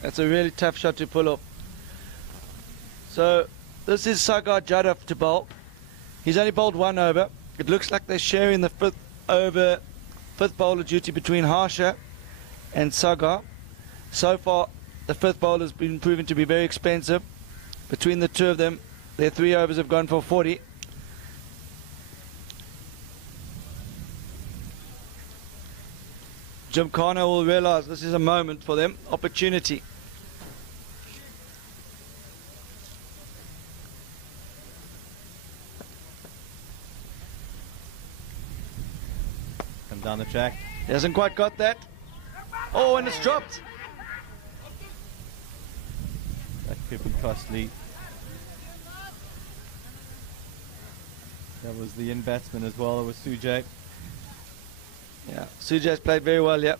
That's a really tough shot to pull up. So this is Sagar Jadaf to bowl. He's only bowled 1 over. It looks like they're sharing the fifth bowler duty between Harsha and Sagar. So far, the 5th bowler has been proven to be very expensive. Between the two of them, their 3 overs have gone for 40. Gymkhana will realise this is a moment for them, opportunity. Come down the track. He hasn't quite got that. Oh, and it's dropped. That could be costly. That was the in batsman as well. It was Sujay. Yeah, Sujay's played very well, yeah.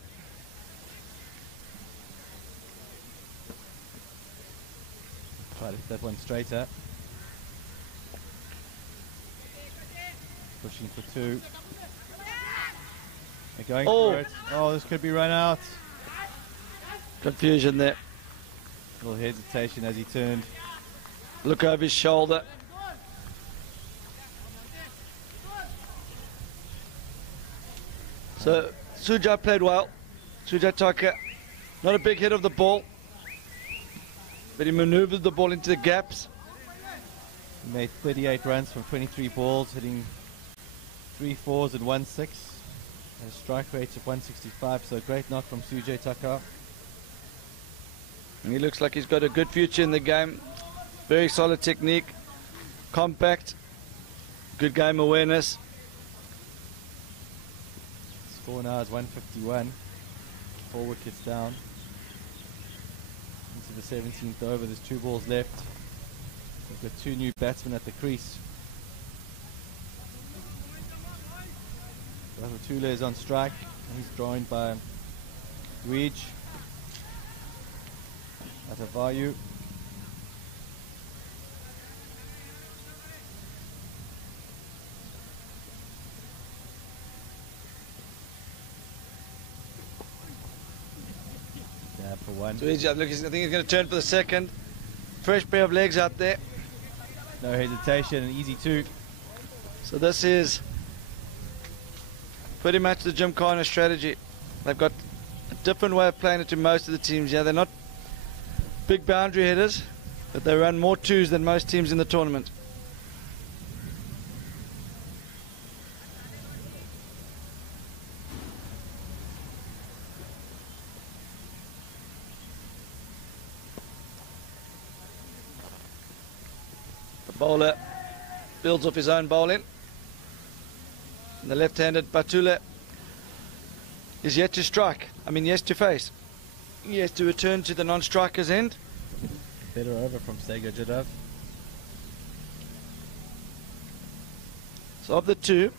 Try to hit that one straighter. Pushing for 2. They're going for it. Oh, this could be run out. Confusion there. A little hesitation as he turned. Look over his shoulder. So Sujay played well. Sujay Tucker, not a big hit of the ball, but he manoeuvred the ball into the gaps. He made 38 runs from 23 balls, hitting 3 4s and 1 6. And a strike rate of 165, so a great knock from Sujay Tucker. He looks like he's got a good future in the game. Very solid technique, compact, good game awareness. Score now is 151. 4 wickets down. Into the 17th over, there's 2 balls left. We've got 2 new batsmen at the crease. Tule is on strike, and he's joined by Weege. That's a value. Yeah, for one. So look, I think he's going to turn for the second. Fresh pair of legs out there. No hesitation, an easy two. So this is pretty much the Gymkhana strategy. They've got a different way of playing it to most of the teams. Yeah, they're not big boundary hitters, but they run more twos than most teams in the tournament. The bowler builds off his own bowling. And the left-handed Batula is yet to strike. I mean, yes to face. Yes to return to the non-striker's end. Better over from Sega Jadav. So of the two,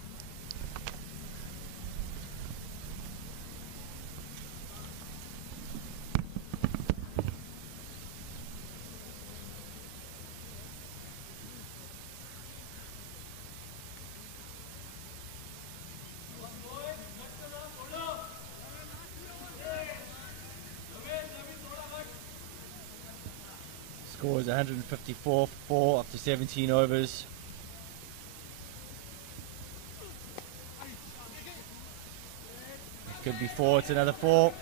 Score is 154 for 4 after 17 overs. It could be 4, it's another 4.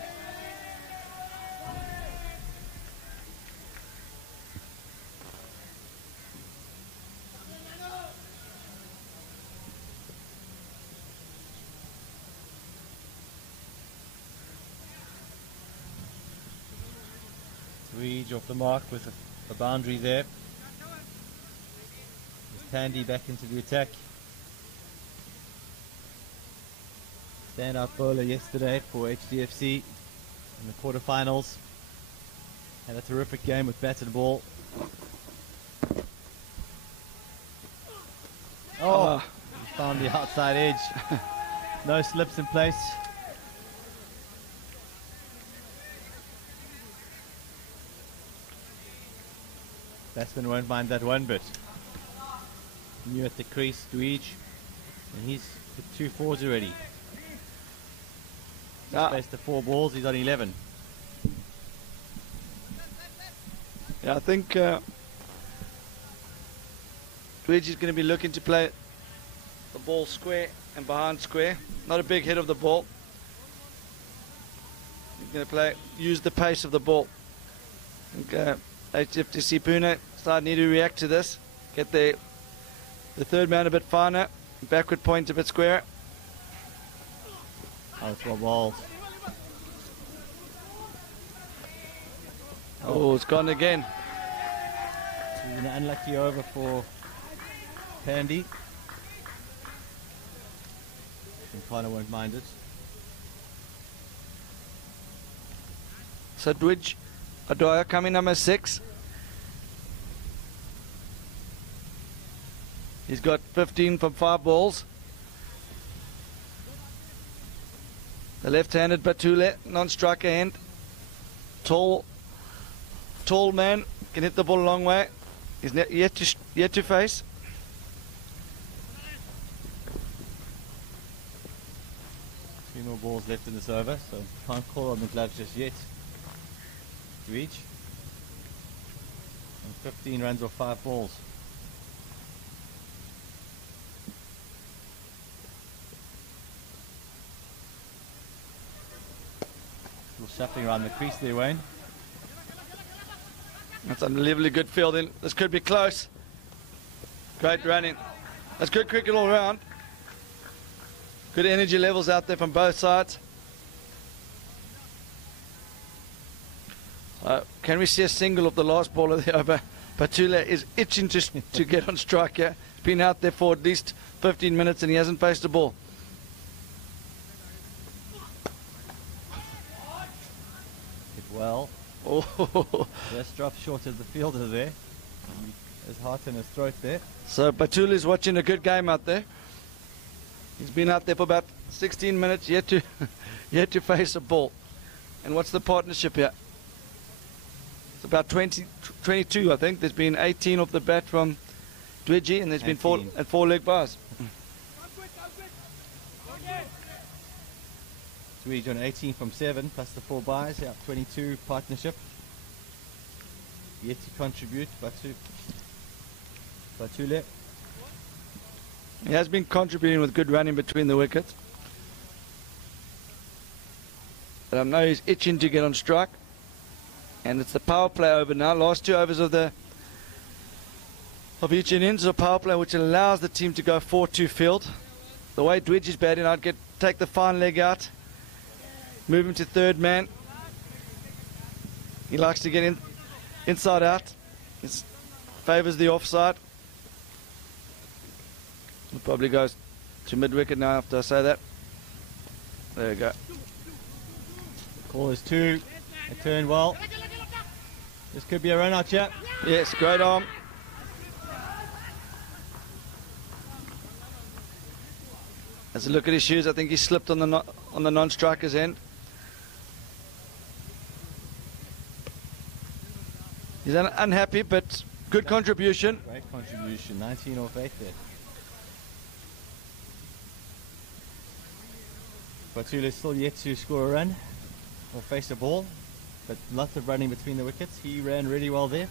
Reach off the mark with a boundary there. There's Tandy back into the attack. Standout bowler yesterday for HDFC in the quarterfinals. Had a terrific game with bat and ball. Oh, he found the outside edge. No slips in place. Batsman won't mind that one bit. New at the crease to each. And he's hit 2 4s already. Placed the 4 balls, he's on 11. yeah, I think Luigi's going to be looking to play the ball square and behind square. Not a big hit of the ball. He's going to use the pace of the ball. I think HDFC Pune side need to react to this. Get the third man a bit finer, backward point a bit squarer. Oh, it's well bowled. Oh, it's gone again. An unlucky over for Pandy. Gymkhana won't mind it. So Dwidge Adoya coming number 6. He's got 15 from 5 balls. The left-handed Batule, non-striker hand. Tall man, can hit the ball a long way. He's yet to face. Three more balls left in this over, so can't call on the gloves just yet. Reach. And 15 runs off 5 balls. Still shuffling around the crease there, Wayne. That's unbelievably good fielding. This could be close. Great running. That's good cricket all around. Good energy levels out there from both sides. Can we see a single of the last ball of the over? Batula is itching to get on strike here. He's been out there for at least 15 minutes and he hasn't faced a ball. Hit well. Oh. Just dropped short of the fielder there. His heart in his throat there. So Batula is watching a good game out there. He's been out there for about 16 minutes, yet to face a ball. And what's the partnership here? It's about 22, I think. There's been 18 off the bat from Dwidgy, and there's been 4 leg bars. Dwidgy on 18 from 7 plus the 4 buys. Yeah, 22 partnership. Yet to contribute, Batule. He has been contributing with good running between the wickets. But I know he's itching to get on strike. And it's the power play over now. Last 2 overs of each innings, a power play which allows the team to go 4-2 field. The way Dwidgy's batting, I'd take the fine leg out, move him to third man. He likes to get inside out. He favours the offside. It probably goes to mid wicket now after I say that. There we go. Call is 2. They turn well. This could be a run out, chap. Yes, great arm. As a look at his shoes, I think he slipped on the non-striker's end. He's unhappy, but good contribution. Great contribution. 19 off 8 there. Batula is still yet to score a run or face a ball, but lots of running between the wickets. He ran really well there.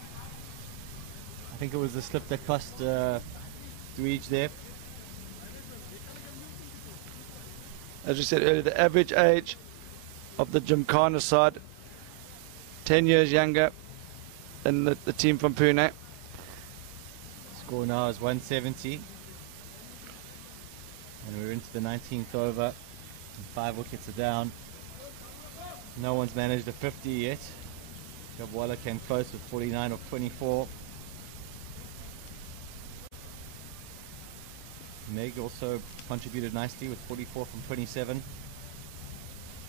I think it was the slip that cost Dwidgy there. As we said earlier, the average age of the Gymkhana side, 10 years younger than the team from Pune. Score now is 170. And we're into the 19th over. And 5 wickets are down. No one's managed a 50 yet. Gabwala came close with 49 of 24. Meg also contributed nicely with 44 from 27.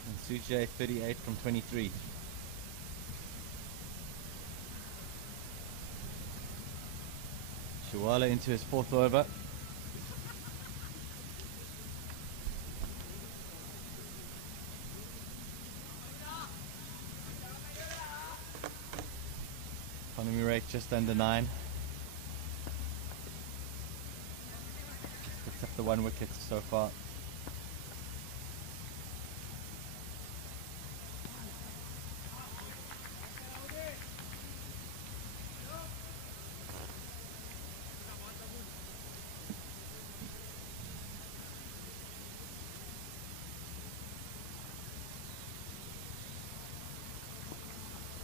And Sujay 38 from 23. Shiwala into his 4th over. Economy rate just under 9. Picks up the 1 wicket so far.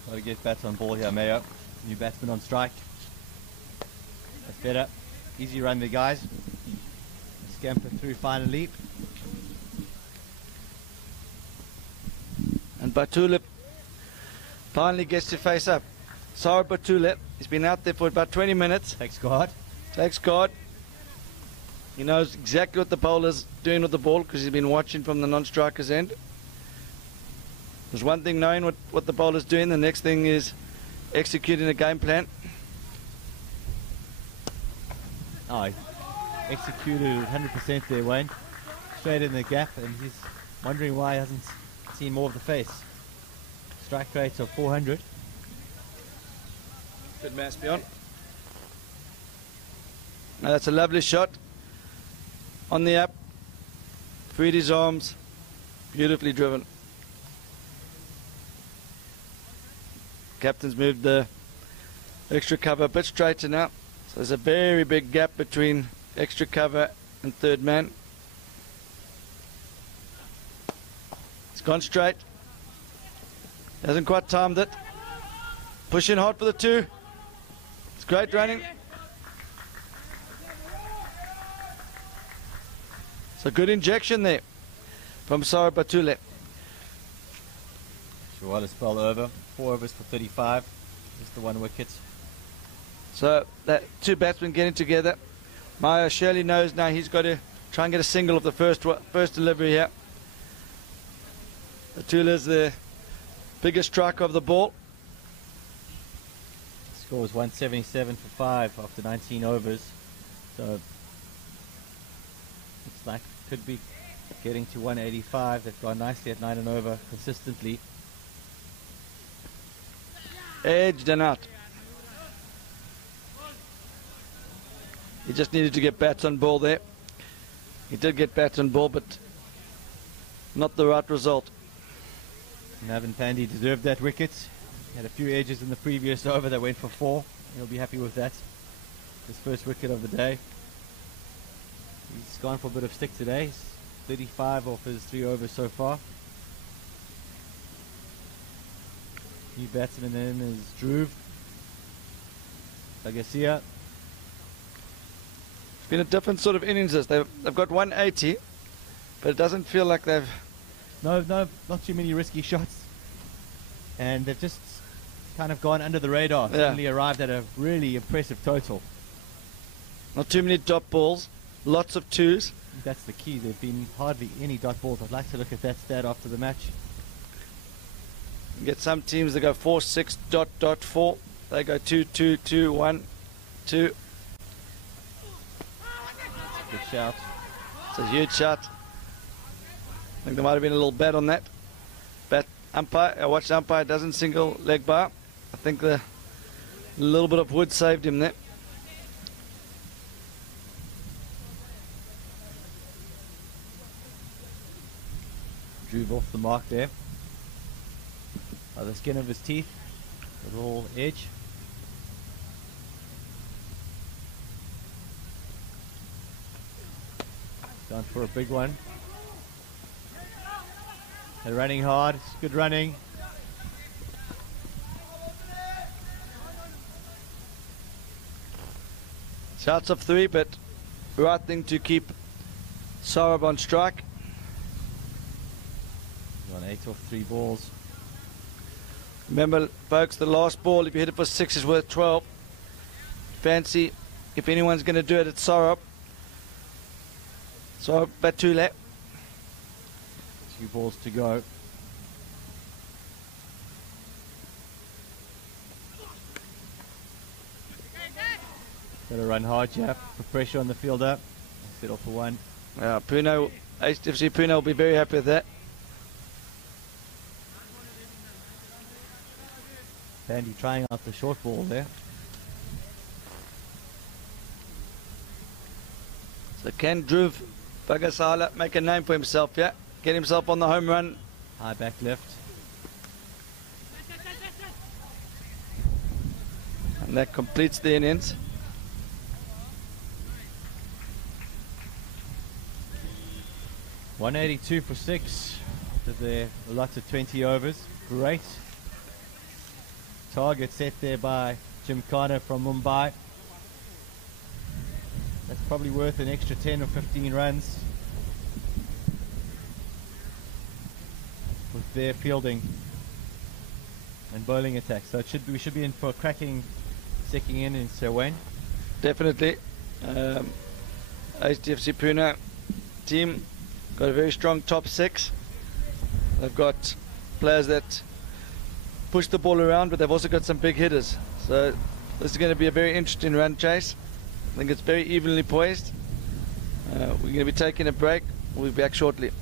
Got to get bats on ball here, Mayo. New batsman on strike. That's better. Easy run there, guys. Scamper through finally. And Batule finally gets to face up. Sorry, Batule. He's been out there for about 20 minutes. Takes guard. Takes guard. He knows exactly what the bowler's doing with the ball because he's been watching from the non-striker's end. There's one thing knowing what the bowler's doing, the next thing is executing a game plan. Oh, he executed 100% there, Wayne. Straight in the gap, and he's wondering why he hasn't seen more of the face. Strike rate of 400. Good mass beyond. Now that's a lovely shot. On the up. Freed his arms. Beautifully driven. Captain's moved the extra cover a bit straighter now. So there's a very big gap between extra cover and third man. It's gone straight. Hasn't quite timed it. Pushing hard for the 2. It's great running. It's a good injection there from Sara Batule. Shiwala spell over. 4 overs for 35. Just the 1 wicket. So that 2 batsmen getting together. Maya surely knows now he's got to try and get a single of the first delivery here. Batula's the biggest striker of the ball. Score is 177 for 5 after 19 overs. So looks like could be getting to 185. They've gone nicely at 9 and over consistently. Edged and out. He just needed to get bats on ball there. He did get bats on ball, but not the right result. Navin Pandey deserved that wicket. Had a few edges in the previous over that went for 4. He'll be happy with that. His first wicket of the day. He's gone for a bit of stick today. He's 35 off his 3 overs so far. New batsman in is Dhruv Lagasia. It's been a different sort of innings. They've got 180, but it doesn't feel like they've... No, not too many risky shots. And they've just kind of gone under the radar. Yeah. Suddenly arrived at a really impressive total. Not too many dot balls, lots of 2s. That's the key. There've been hardly any dot balls. I'd like to look at that stat after the match. You get some teams that go 4, 6, dot, dot, 4. They go 2, 2, 2, 1, 2. Good shout. It's a huge shot. I think there might have been a little bet on that. Bat umpire, I watched the umpire, doesn't single leg bar. I think the little bit of wood saved him there. Dhruv off the mark there. By the skin of his teeth. A little edge. Gone for a big one. They're running hard. It's good running. Shots of 3, but right thing to keep Sarab on strike. On 8 off 3 balls. Remember, folks, the last ball, if you hit it for 6, is worth 12. Fancy, if anyone's going to do it, it's Sarab. So, Batule. 2 balls to go. Gotta run hard, Jeff. Put pressure on the fielder. Settle for 1. Pune, HDFC Pune will be very happy with that. Pandy trying out the short ball there. So can Dhruv Bagasala make a name for himself, yeah? Get himself on the home run. High back left. And that completes the innings. $182 for 6. There lots of 20 overs. Great target set there by Jim Carter from Mumbai. That's probably worth an extra 10 or 15 runs with their fielding and bowling attack. So we should be in for a cracking second innings, Sir Wayne. Definitely. HDFC Pune team got a very strong top 6. They've got players that push the ball around, but they've also got some big hitters. So this is going to be a very interesting run chase. I think it's very evenly poised. We're going to be taking a break. We'll be back shortly.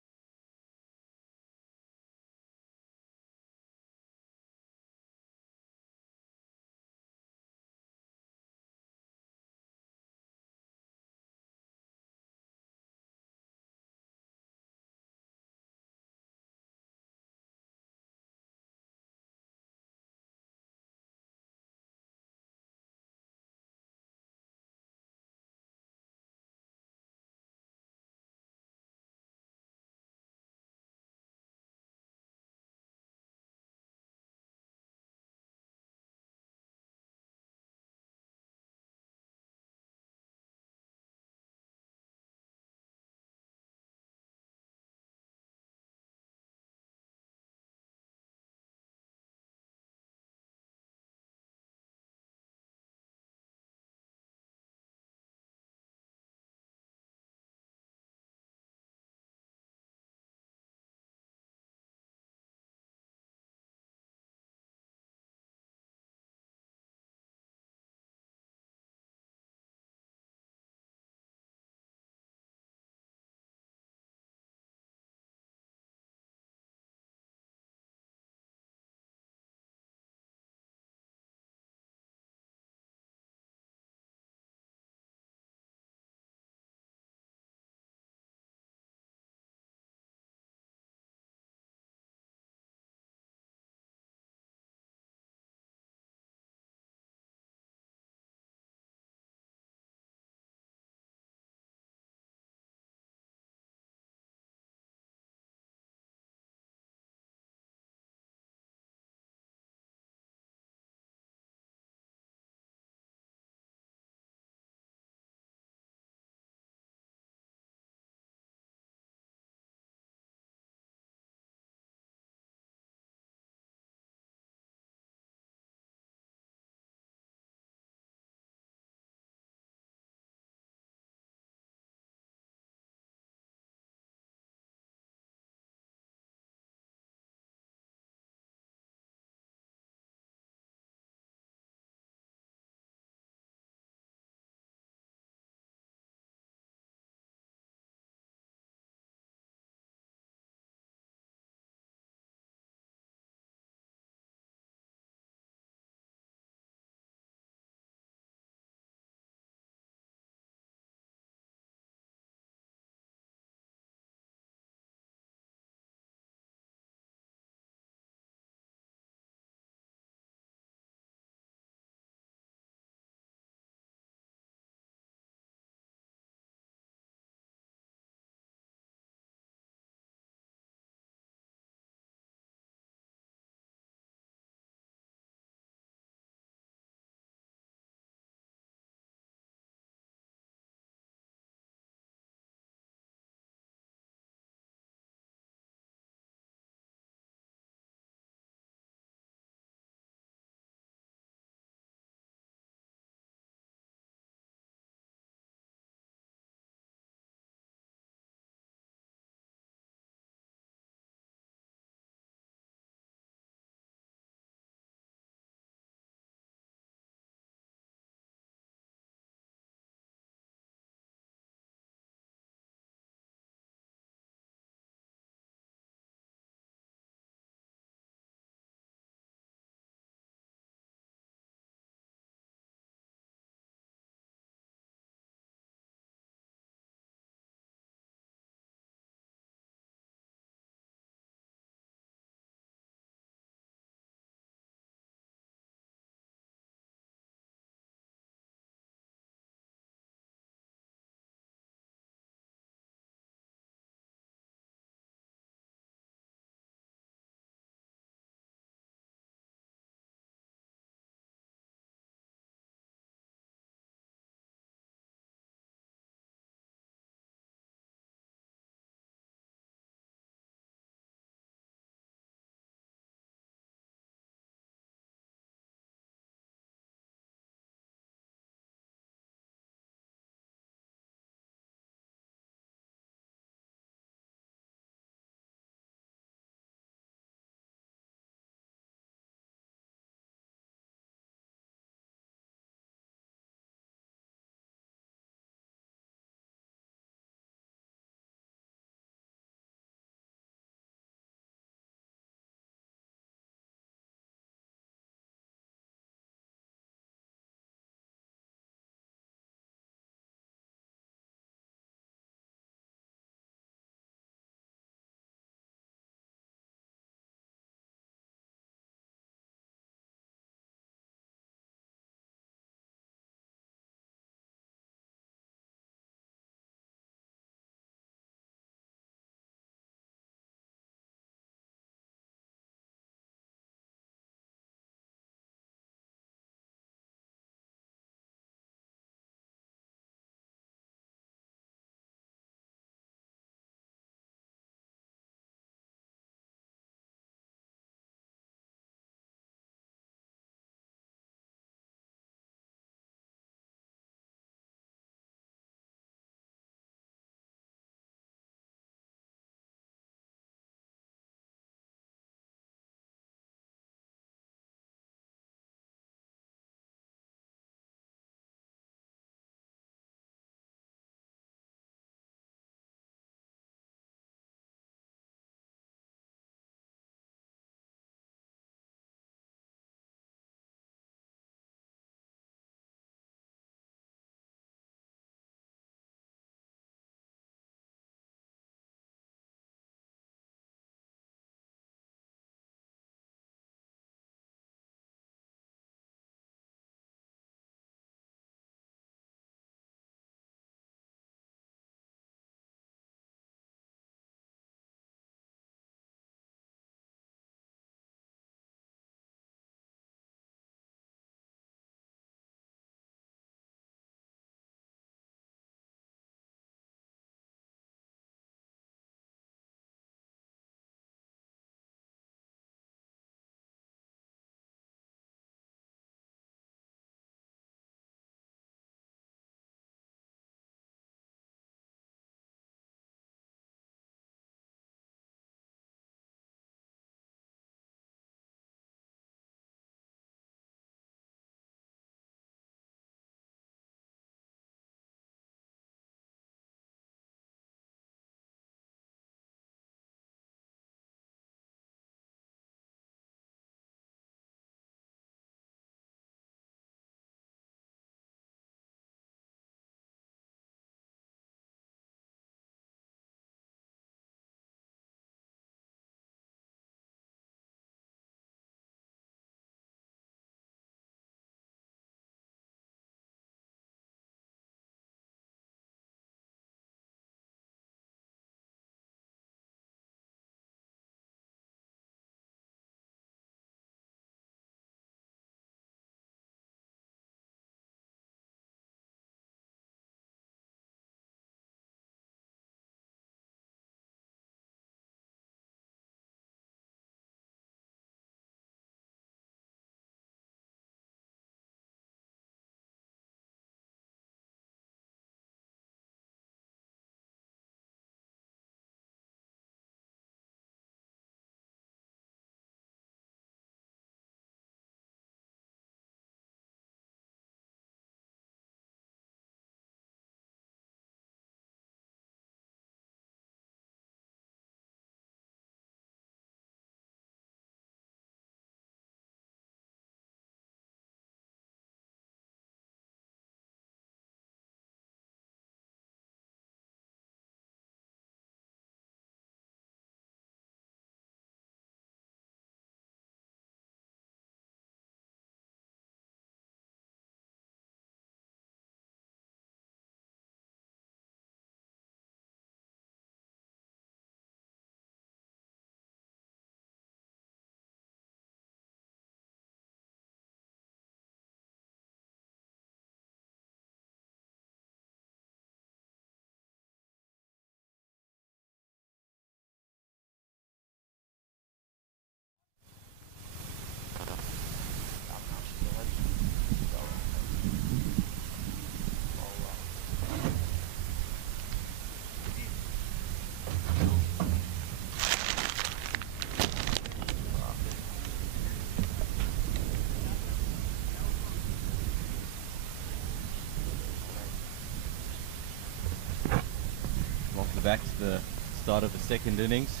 back to the start of the second innings.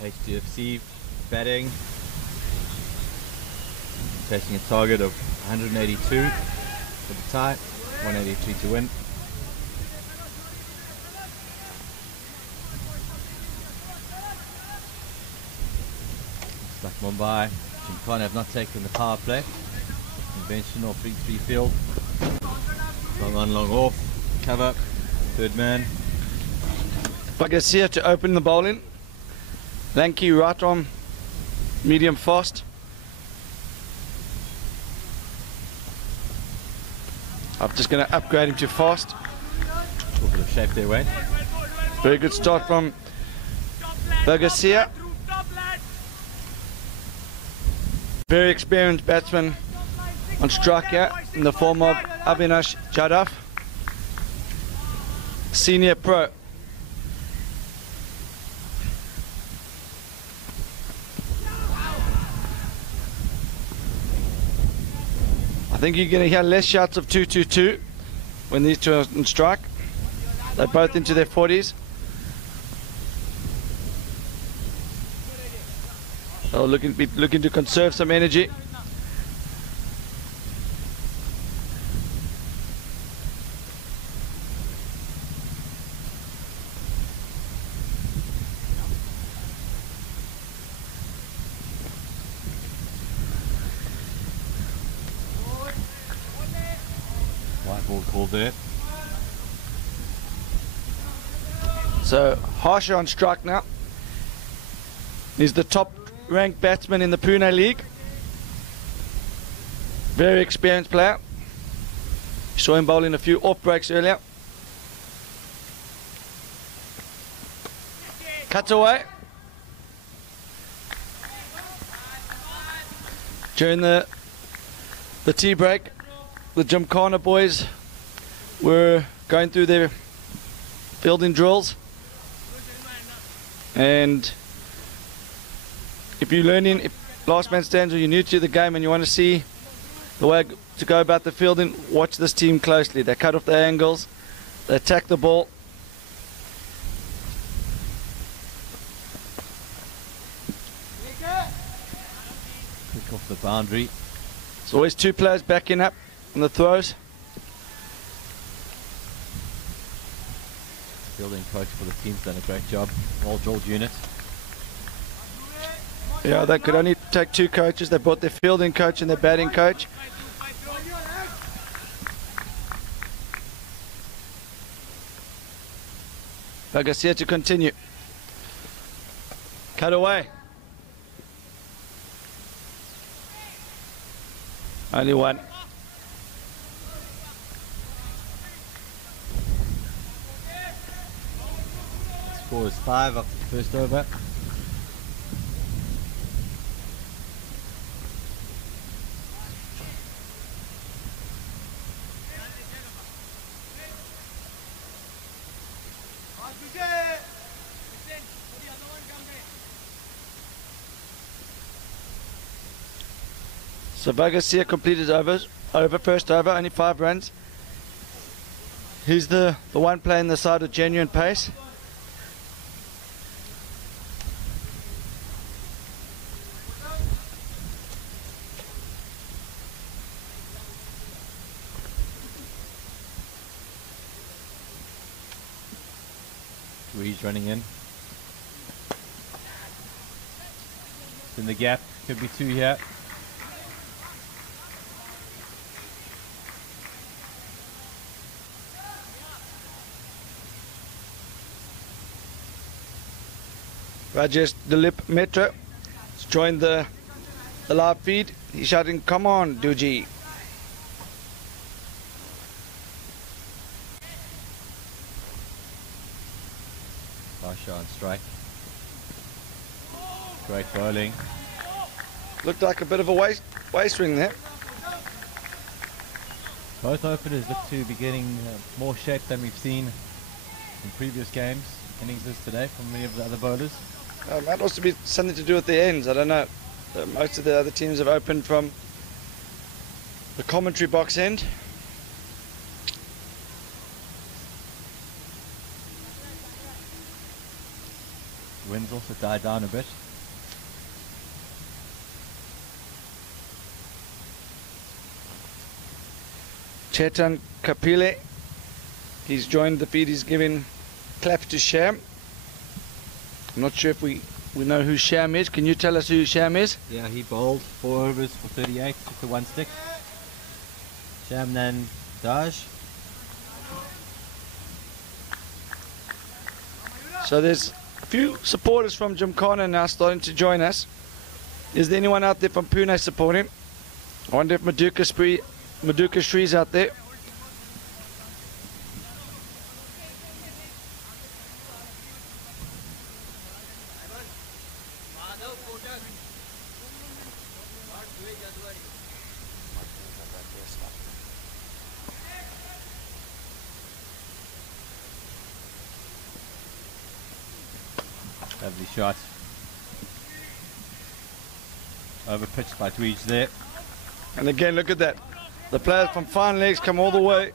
HDFC batting, chasing a target of 182 for the tie, 183 to win. Looks like Mumbai, Gymkhana have not taken the power play. Conventional 3-3 field. Long on, long off. Cover. Third man. Bagasia to open the bowling. Lanky right arm, medium fast. I'm just going to upgrade him to fast. A little bit of shape there, Wayne. Very good start from Bagasia. Very experienced batsman on strike here in the form of Avinash Jadaf, senior pro. I think you're going to hear less shots of 2-2-2 when these two are on strike. They're both into their 40s. They'll looking to conserve some energy. White ball called there. So Harsha on strike now. He's the top ranked batsman in the Pune League. Very experienced player. You saw him bowling a few off breaks earlier. Cuts away. During the tea break, the Gymkhana boys were going through their fielding drills, and if you're learning, if last man stands or you're new to the game and you want to see the way to go about the fielding, watch this team closely. They cut off the angles, they attack the ball. Kick off the boundary. There's always two players backing up on the throws. Fielding coach for the team's done a great job. Well-drilled unit. Yeah, they could only take two coaches. They brought their fielding coach and their batting coach. Bagasia to continue. Cut away. Only one. Score is 5 after the first over. So Bagasia completed first over, only 5 runs. He's the one playing the side of genuine pace. He's running in. It's in the gap, could be 2 here. Rajesh Dilip Metro has joined the live feed. He's shouting, "Come on, Duji." Pasha on strike. Great bowling. Looked like a bit of a waist swing there. Both openers look to be getting more shape than we've seen in previous games, innings today from many of the other bowlers. Might also be something to do with the ends. I don't know. Most of the other teams have opened from the commentary box end. The wind's also died down a bit. Chetan Kapile, he's joined the feed. He's giving claps to Sham. I'm not sure if we know who Sham is. Can you tell us who Sham is? Yeah, he bowled 4 overs for 38 with the 1 stick. Shamnan Daj. So there's a few supporters from Gymkhana now starting to join us. Is there anyone out there from Pune supporting? I wonder if Maduka Shree's out there. Lovely shot. Over pitched by Dweej there. And again, look at that. The players from fine legs come all the way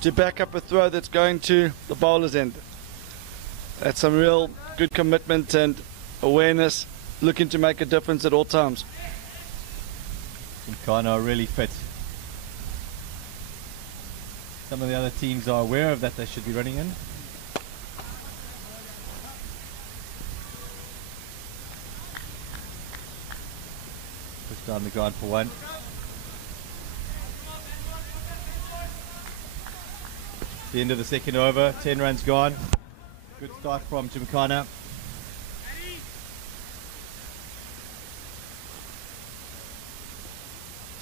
to back up a throw that's going to the bowler's end. That's some real good commitment and awareness, looking to make a difference at all times. Gymkhana are really fit. Some of the other teams are aware of that they should be running in. Push down the ground for 1. The end of the second over, 10 runs gone. Good start from Gymkhana.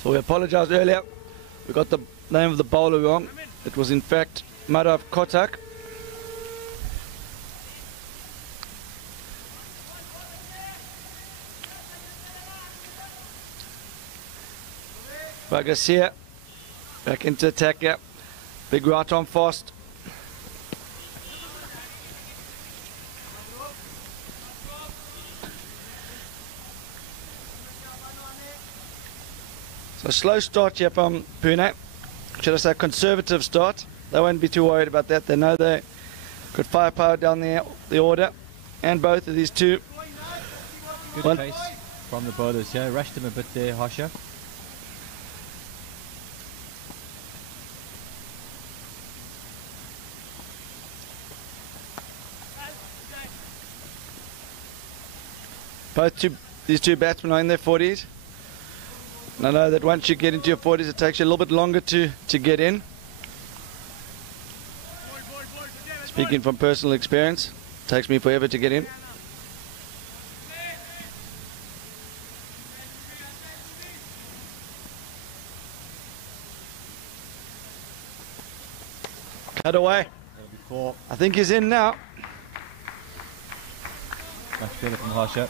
So we apologise earlier. We got the name of the bowler wrong. It was in fact Madhav Kotak. Vargas here. Back into attack, yeah. Big right arm fast. So slow start here from Pune. Should I say conservative start? They won't be too worried about that. They know they could firepower down the order. And both of these two. Good pace from the bowlers here. Rushed him a bit there, Harsha. These two batsmen are in their 40s. And I know that once you get into your 40s, it takes you a little bit longer to get in. Speaking from personal experience, it takes me forever to get in. Cut away. I think he's in now. Much better from Harsha.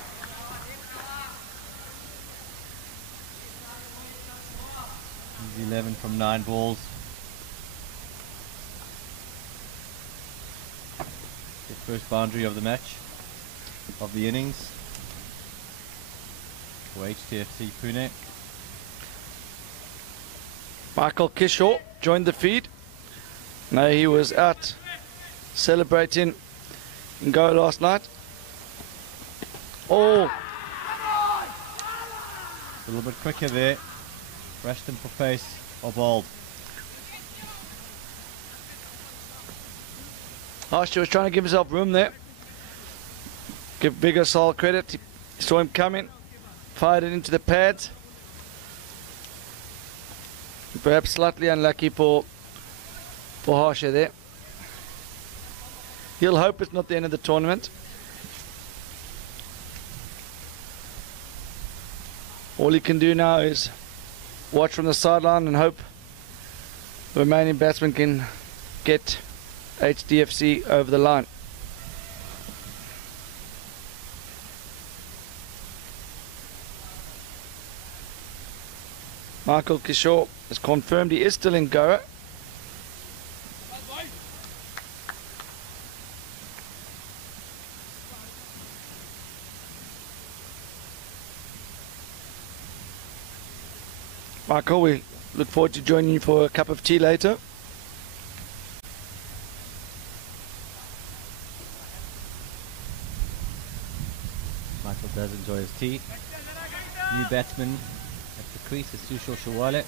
He's 11 from 9 balls. The first boundary of the match, of the innings for HDFC Pune. Michael Kishore joined the feed. No, he was out celebrating in Goa last night. Oh! A little bit quicker there. Rushed him for pace or bowled. Harsha was trying to give himself room there. Give Bigger Sol credit. He saw him coming, fired it into the pads. Perhaps slightly unlucky for Harsha there. He'll hope it's not the end of the tournament. All he can do now is watch from the sideline and hope the remaining batsmen can get HDFC over the line. Michael Kishore has confirmed he is still in Goa. Michael, we look forward to joining you for a cup of tea later. Does enjoy his tea. New batsman at the crease is Sushil Shawale.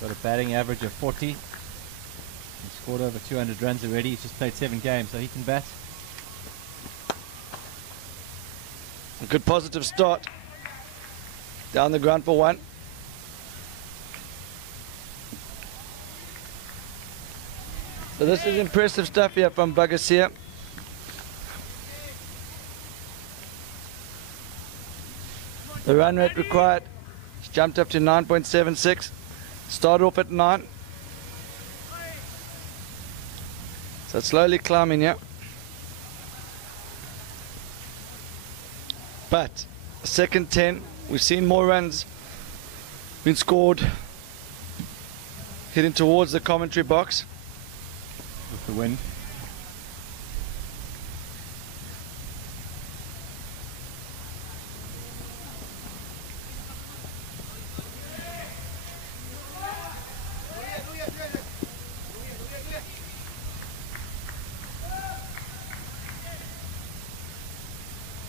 Got a batting average of 40. He's scored over 200 runs already. He's just played 7 games, so he can bat. A good positive start. Down the ground for 1. So this is impressive stuff here from Bagasia. The run rate required has jumped up to 9.76. Start off at 9. So it's slowly climbing here. But the second 10, we've seen more runs been scored heading towards the commentary box. With the wind.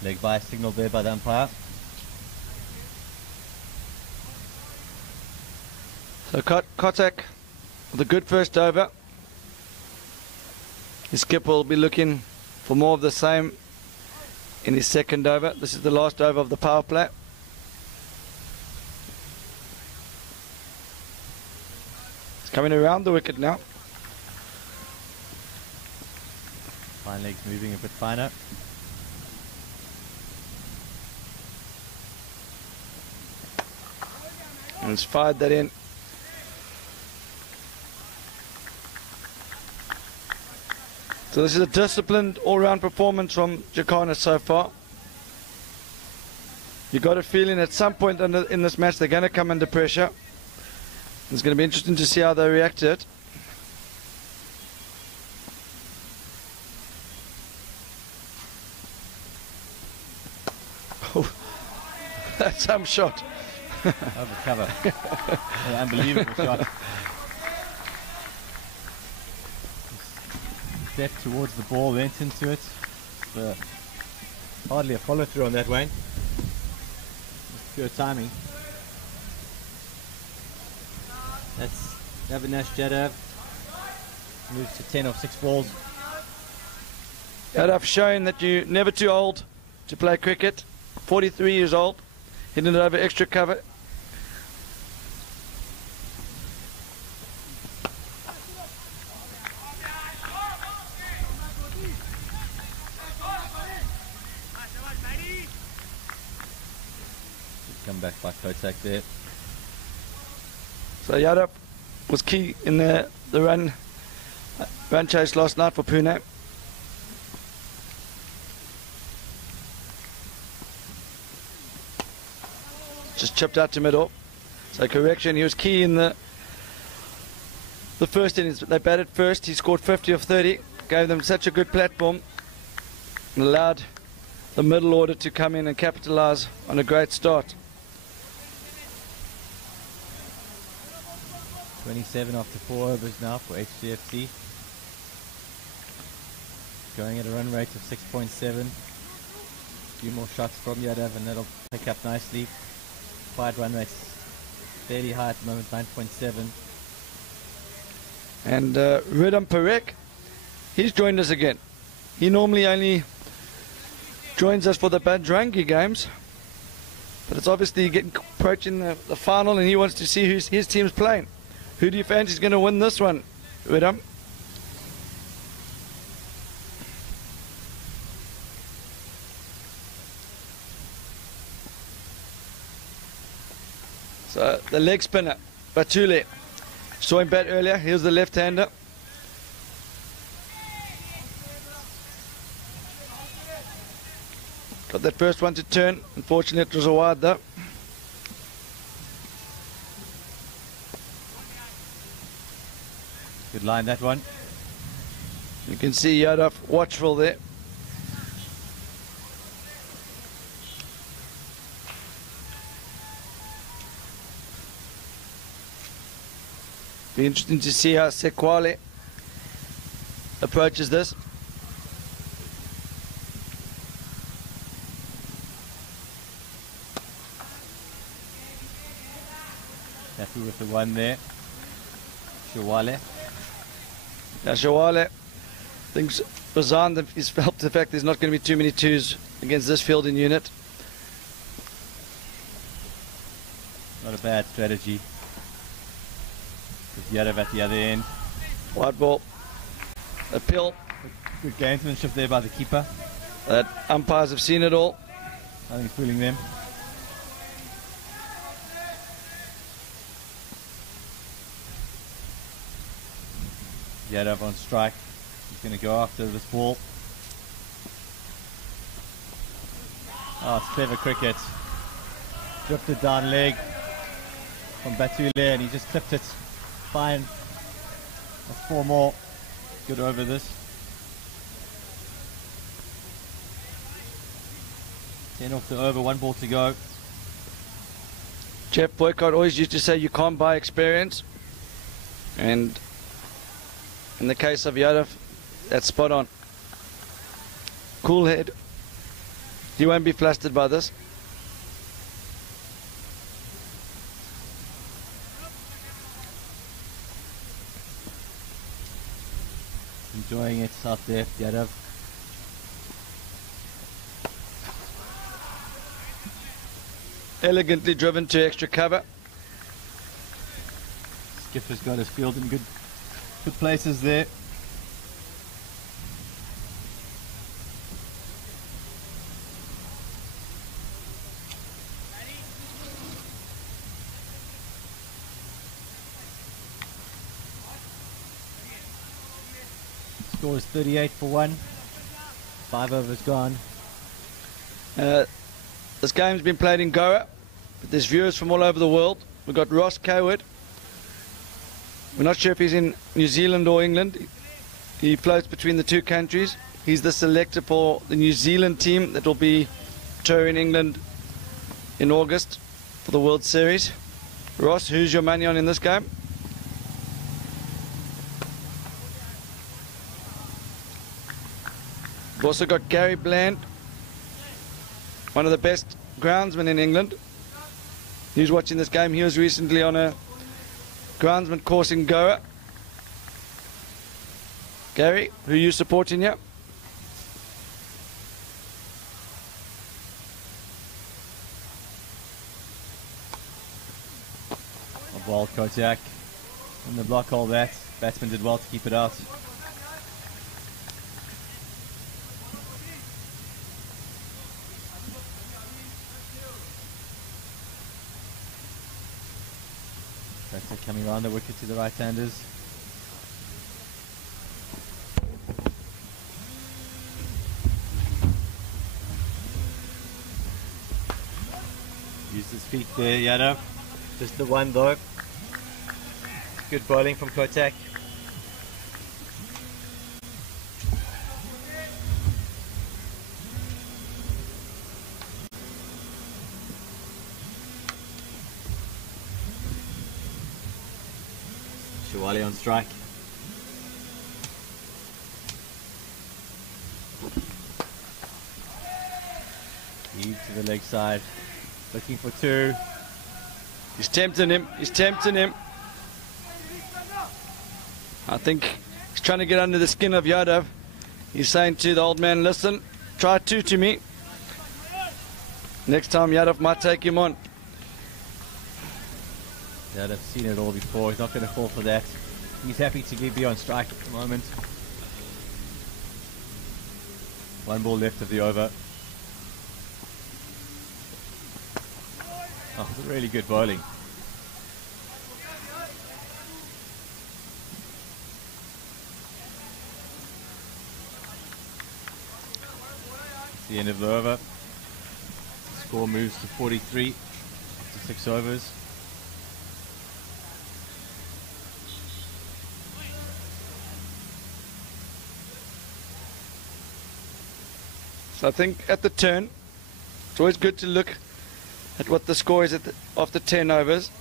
Leg by signal there by the umpire. So Kotak with a good first over. His skipper will be looking for more of the same in his second over. This is the last over of the power play. It's coming around the wicket now. Fine legs moving a bit finer. And it's fired that in. So this is a disciplined all-round performance from Jacana so far. You got a feeling at some point in this match they're going to come under pressure. It's going to be interesting to see how they react to it. Oh, that's some shot. Over cover. Unbelievable shot. Step towards the ball, went into it. Hardly a follow through on that, Wayne. Just pure timing. That's Avinash Jadhav. Moves to 10 off 6 balls. Jadhav showing that you're never too old to play cricket. 43 years old. Hitting it over extra cover. Come back by Kotak there. So Yadav was key in the run chase last night for Pune. Just chipped out to middle. So correction, he was key in the first innings. They batted first. He scored 50 of 30. Gave them such a good platform and allowed the middle order to come in and capitalise on a great start. 27 after 4 overs now for HDFC. Going at a run rate of 6.7. A few more shots from Yadav and that'll pick up nicely. Wide run rate's fairly high at the moment, 9.7. And Ridham Parekh, he's joined us again. He normally only joins us for the Badrangi games, but it's obviously approaching the final and he wants to see who his team's playing. Who do you fancy is going to win this one, Ridham? So the leg spinner, Batule. Saw him bat earlier. Here's the left-hander. Got that first one to turn. Unfortunately, it was a wide though. Good line, that one. You can see Yadav watchful there. Be interesting to see how Sequale approaches this. Happy with the one there. Shawale. Now Shawale thinks Bazan is felt the fact there's not going to be too many twos against this fielding unit. Not a bad strategy. With Yadav at the other end. Wide ball. Appeal. Good gamesmanship there by the keeper. Umpires have seen it all. Nothing's fooling them. Yadav on strike. He's going to go after this ball. Oh, it's clever cricket. Drifted down leg from Batule and he just clipped it. Fine. That's 4 more. Good over this. 10 off the over, 1 ball to go. Jeff Boycott always used to say you can't buy experience. And in the case of Yadav, that's spot on. Cool head. You won't be flustered by this. Enjoying it out there, Yadav. Elegantly driven to extra cover. Skipper's got his field in good places there. Score is 38 for 1. 5 overs gone. This game's been played in Goa, but there's viewers from all over the world. We've got Ross Coward. We're not sure if he's in New Zealand or England. He floats between the two countries. He's the selector for the New Zealand team that will be touring England in August for the World Series. Ross, who's your money on in this game? We've also got Gary Bland, one of the best groundsmen in England. He's watching this game. He was recently on a groundsman course in Goa. Gary, who are you supporting here? A ball, Kojak. In the block hole that. Batsman did well to keep it out. That's coming around the wicket to the right-handers. Used his feet there, Yadav. Just the one though. Good bowling from Kotak. Shawale on strike. Heave to the leg side. Looking for 2. He's tempting him. He's tempting him. I think he's trying to get under the skin of Yadav. He's saying to the old man, listen, try 2 to me. Next time Yadav might take him on. Yadav's seen it all before. He's not going to fall for that. He's happy to be on strike at the moment. 1 ball left of the over. Oh, really good bowling. It's the end of the over. Score moves to 43 to 6 overs. So I think at the turn, it's always good to look at what the score is after 10 overs.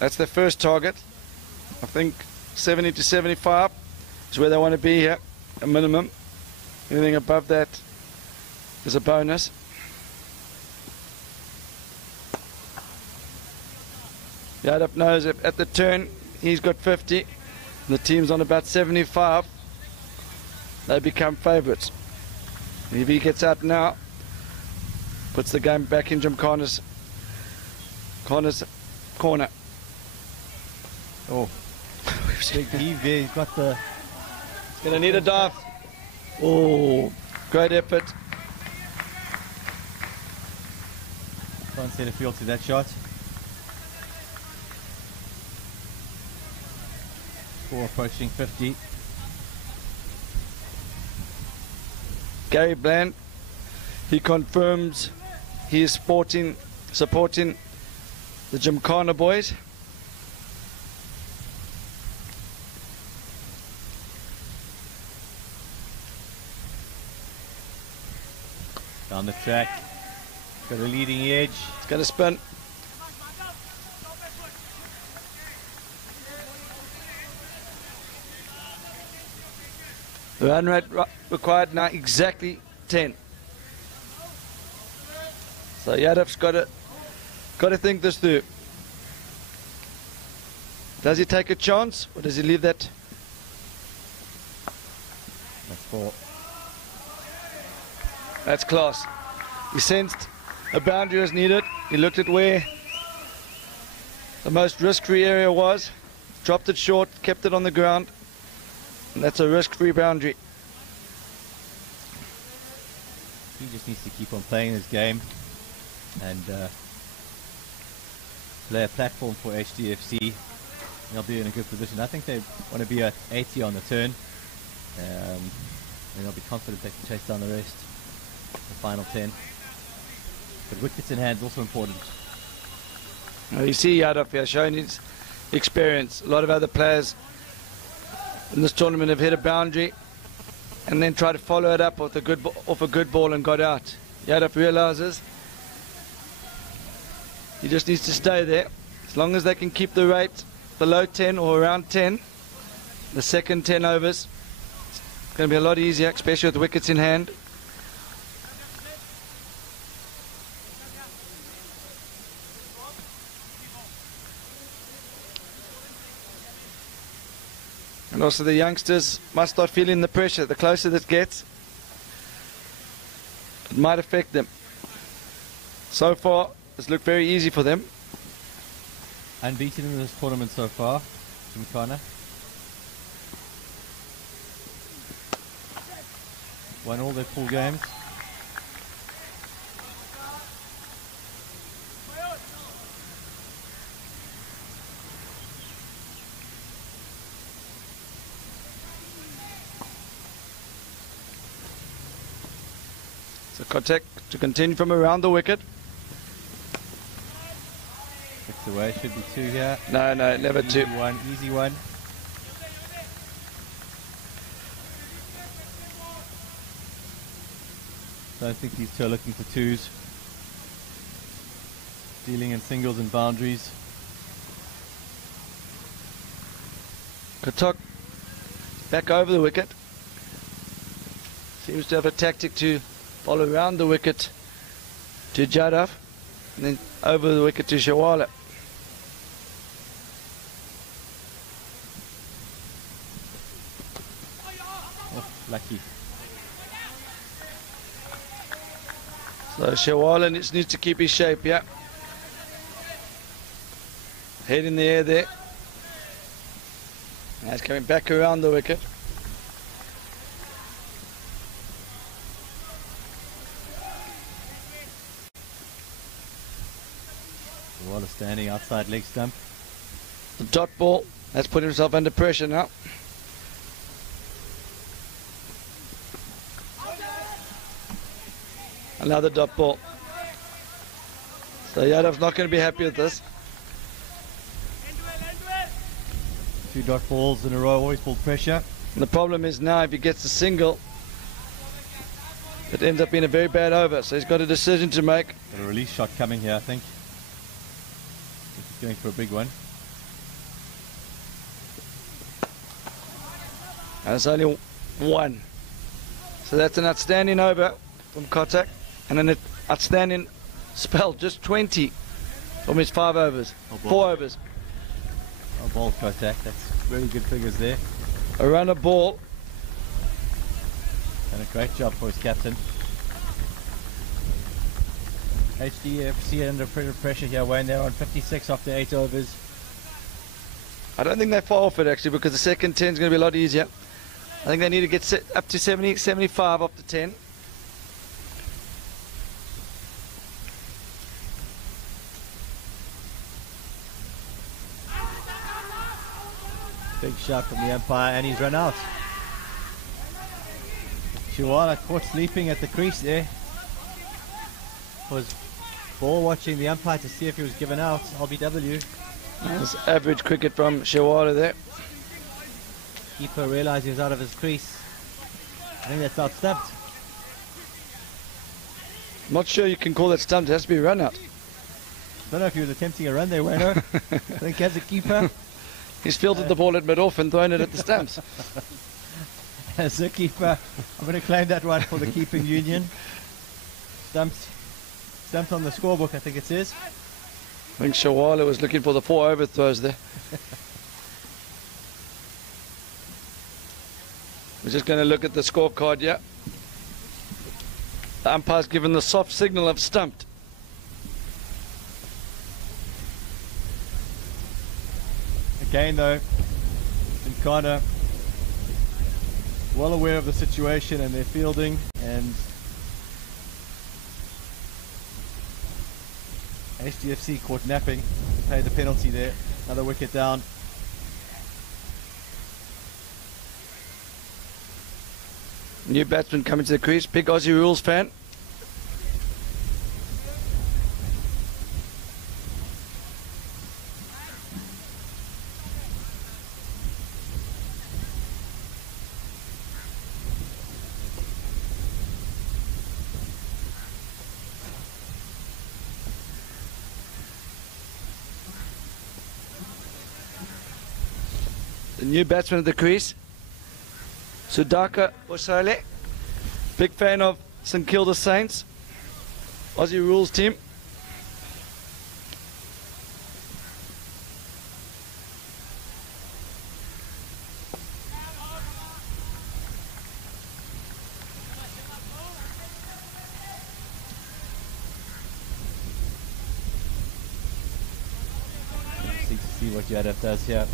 That's their first target. I think 70 to 75 is where they want to be here, a minimum. Anything above that is a bonus. Yadap knows if at the turn he's got 50, and the team's on about 75, they become favourites. If he gets out now, puts the game back in Gymkhana's corner. Oh, big heave there. He's got the... He's going to need a dive. Oh, great effort. Can't set a field to that shot. Score approaching 50. Gary Bland, he confirms he is supporting the Gymkhana boys. Down the track, got a leading edge. It's going to spin. The run rate required now exactly 10. So Yadav's got to think this through. Does he take a chance or does he leave that? That's 4. That's class. He sensed a boundary was needed. He looked at where the most risk-free area was, dropped it short, kept it on the ground, and that's a risk-free boundary. He just needs to keep on playing his game and play a platform for HDFC. They'll be in a good position. I think they want to be at 80 on the turn, and they'll be confident they can chase down the rest. The final 10. But wickets in hand is also important. Now you see Yadav here showing his experience. A lot of other players in this tournament have hit a boundary and then try to follow it up with a good off a good ball and got out. Yadav realizes he just needs to stay there. As long as they can keep the rate below 10 or around 10, the second 10 overs, it's going to be a lot easier, especially with wickets in hand. And also the youngsters must start feeling the pressure. The closer this gets, it might affect them. So far, it's looked very easy for them. Unbeaten in this tournament so far, Gymkhana. Won all their pool games. So contact to continue from around the wicket. 6 away, should be 2 here. No, never Easy 2. one, easy one. Don't think these two are looking for 2s. Dealing in singles and boundaries. Katok back over the wicket. Seems to have a tactic to follow around the wicket to Jadav and then over the wicket to Shawala. Oh, lucky. So Shawala needs to keep his shape, yeah. Head in the air there. Now he's coming back around the wicket. Waller standing outside leg stump. The dot ball has put himself under pressure now. Another dot ball. So Yadav's not going to be happy with this. 2 dot balls in a row, always pull pressure. And the problem is now if he gets a single, It ends up being a very bad over, so he's got a decision to make. Got a release shot coming here, I think. He's going for a big one. And it's only one. So that's an outstanding over from Kotak, and an outstanding spell, just 20 from his 5 overs. 4 overs. Oh, ball Kotak, that's really good figures there. A runner ball. And a great job for his captain. HDFC under pressure here, Wayne. They're on 56 after 8 overs. I don't think they're far off it actually, because the second 10 is going to be a lot easier. I think they need to get up to 70, 75 after 10. Big shot from the umpire, and he's run out. Chihuahua caught sleeping at the crease there. Was ball watching the umpire to see if he was given out. LBW. That's average cricket from Shawara there. Keeper realised he was out of his crease. I think that's out stumped. I'm not sure you can call that stumped. It has to be a run out. Don't know if he was attempting a run there, Wayno. I think as a keeper. He's fielded the ball at mid-off and thrown it at the stumps. As a keeper, I'm going to claim that one for the keeping union. Stumped on the scorebook, I think it says. I think Shawala was looking for the 4 overthrows there. We're just going to look at the scorecard here. The umpire's given the soft signal of stumped. Again though, Nkana well aware of the situation and their fielding, and HDFC caught napping, paid the penalty there, another wicket down. New batsman coming to the crease, big Aussie rules fan. The new batsman at the crease, Sudhakar Osale, big fan of St Kilda Saints, Aussie rules team. Interesting to see what Yadav does here.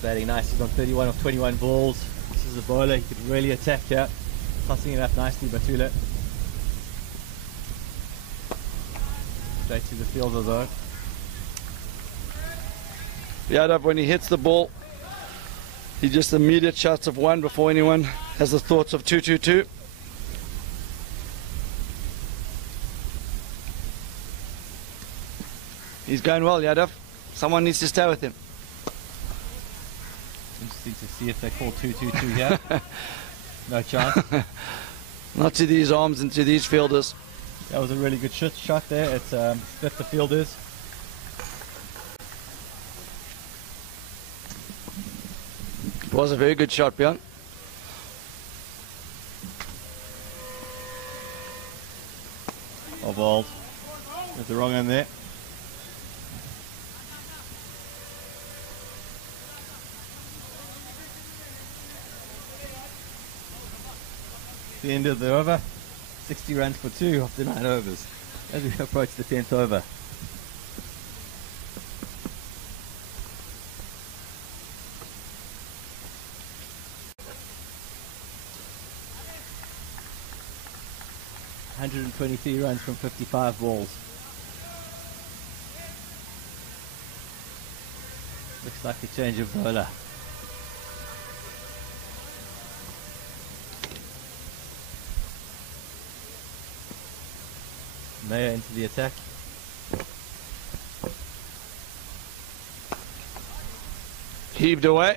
Batting nice, he's on 31 of 21 balls. This is a bowler, he could really attack here. Tossing it up nicely, Batula. Straight to the fielder though. Yadav, when he hits the ball, he just immediate shots of 1 before anyone has the thoughts of 2-2-2. He's going well, Yadav. Someone needs to stay with him. Interesting to see if they call 2-2-2 here. No chance. Not to these arms and to these fielders. That was a really good shot there. It split the fielders. It was a very good shot, Bjorn. Oh, bald. There's the wrong end there. The end of the over, 60 runs for 2 after 9 overs as we approach the 10th over. $123 runs from 55 balls. Looks like a change of bowler. Mayer into the attack. Heaved away.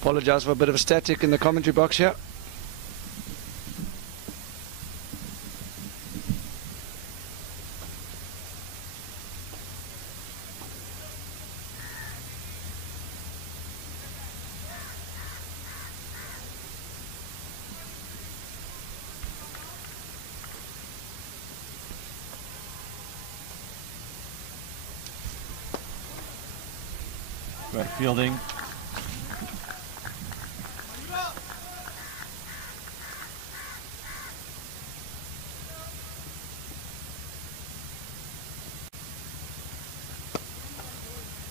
Apologise for a bit of a static in the commentary box here. Great fielding.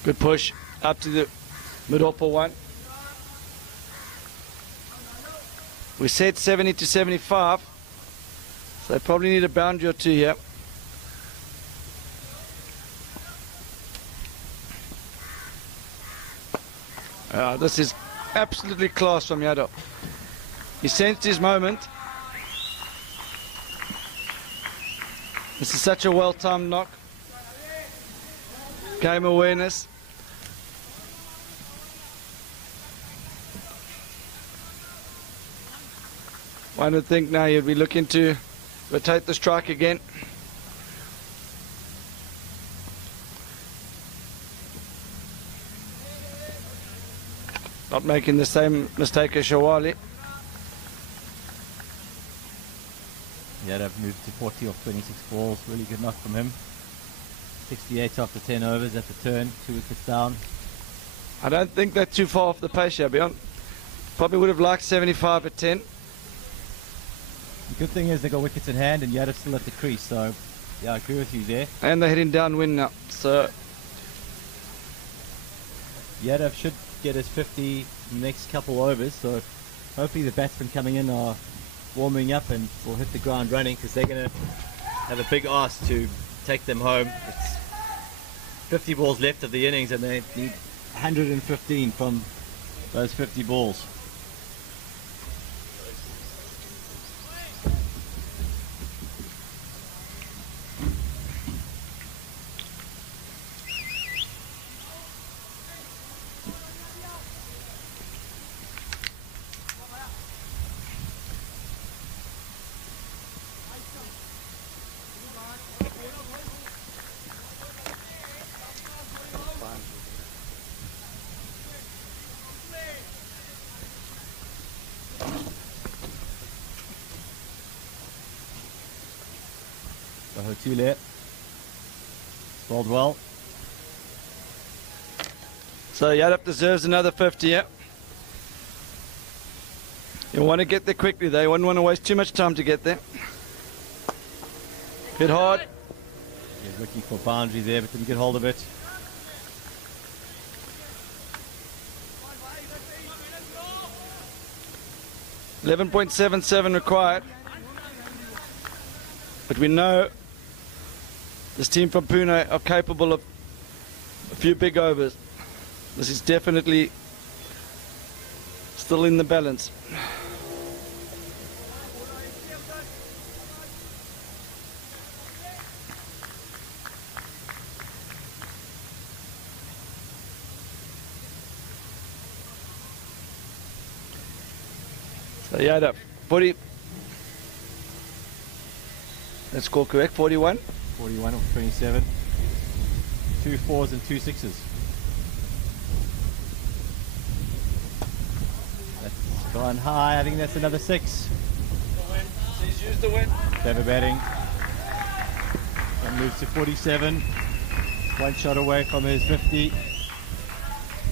Good push up to the middle for one. We said 70 to 75, so they probably need a boundary or two here. This is absolutely class from Yadav. He sensed his moment. This is such a well-timed knock. Game awareness. One would think now you'd be looking to rotate the strike again. Not making the same mistake as Shawali. Yeah, they've moved to 40 off 26 balls. Really good knock from him. 68 after 10 overs at the turn. 2 wickets down. I don't think they're too far off the pace here, Beyond. Probably would have liked 75 at 10. The good thing is they got wickets in hand and Yadav's still at the crease. So, yeah, I agree with you there. And they're heading downwind now. So Yadav should get his 50 in the next couple overs, so hopefully the batsmen coming in are warming up and will hit the ground running, because they're going to have a big ask to take them home. It's 50 balls left of the innings and they need 115 from those 50 balls. Hotule bowled well. So Yadav deserves another 50 here. You want to get there quickly though. You wouldn't want to waste too much time to get there. Hit hard. He's looking for boundary there, but didn't get hold of it. .77 required. But we know this team from Pune are capable of a few big overs. This is definitely still in the balance. So Yadav, 40. Let's score correct, 41. 41 off 27. 2 4s and 2 6s. That's gone high. I think that's another 6. Please use the win. Clever batting. And moves to 47. One shot away from his 50.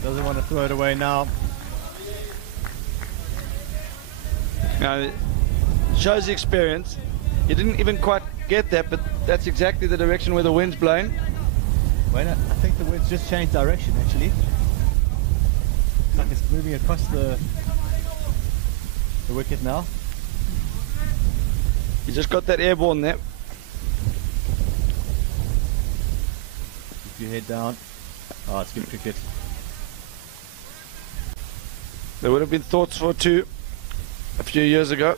Doesn't want to throw it away now. Now, shows the experience. He didn't even quite get that, but that's exactly the direction where the wind's blowing. Wait, I think the wind's just changed direction actually. Looks like it's moving across the wicket now. You just got that airborne there. Keep your head down. Oh, it's good cricket. There would have been thoughts for 2 a few years ago.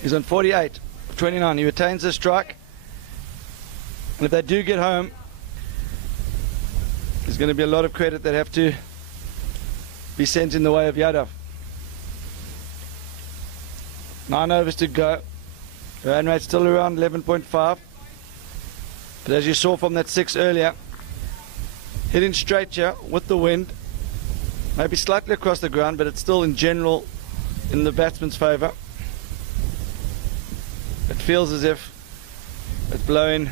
He's on 48, 29. He retains the strike. And if they do get home, there's going to be a lot of credit that have to be sent in the way of Yadav. 9 overs to go. Run rate still around 11.5. But as you saw from that 6 earlier, hitting straight here with the wind, maybe slightly across the ground, but it's still in general in the batsman's favour. It feels as if it's blowing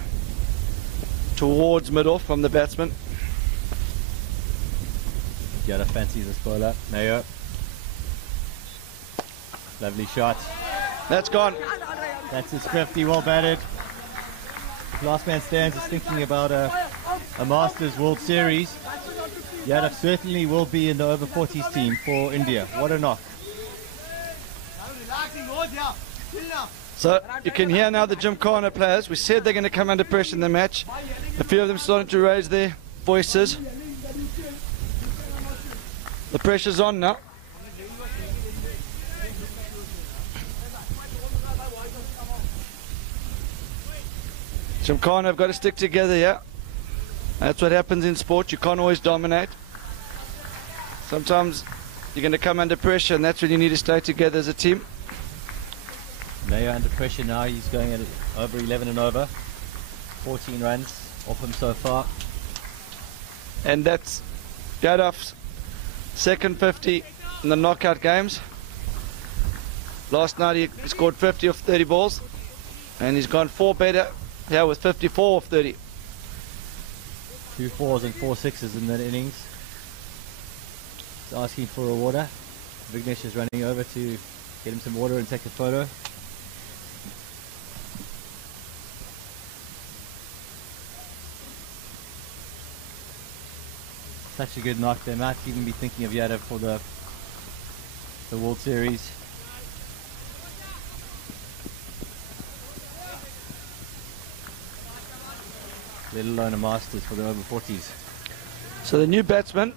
towards mid-off from the batsman. Yadav fancies this bowler. Mayo. Lovely shot. That's gone. That's his 50, well batted. Last man stands is thinking about a Masters World Series. Yadav certainly will be in the over 40s team for India. What a knock. So you can hear now the Gymkhana players. We said they're going to come under pressure in the match. A few of them starting to raise their voices. The pressure's on now. Gymkhana have got to stick together here. That's what happens in sport. You can't always dominate. Sometimes you're going to come under pressure, and that's when you need to stay together as a team. Mayo under pressure now. He's going at over 11 and over. 14 runs off him so far. And that's Yadav's second 50 in the knockout games. Last night he scored 50 off 30 balls, and he's gone 4 better here with 54 off 30. 2 4s and 4 6s in that innings. He's asking for a water. Vignesh is running over to get him some water and take a photo. Such a good knock. They might even be thinking of Yadav for the World Series. Let alone a Masters for the over 40s. So the new batsman,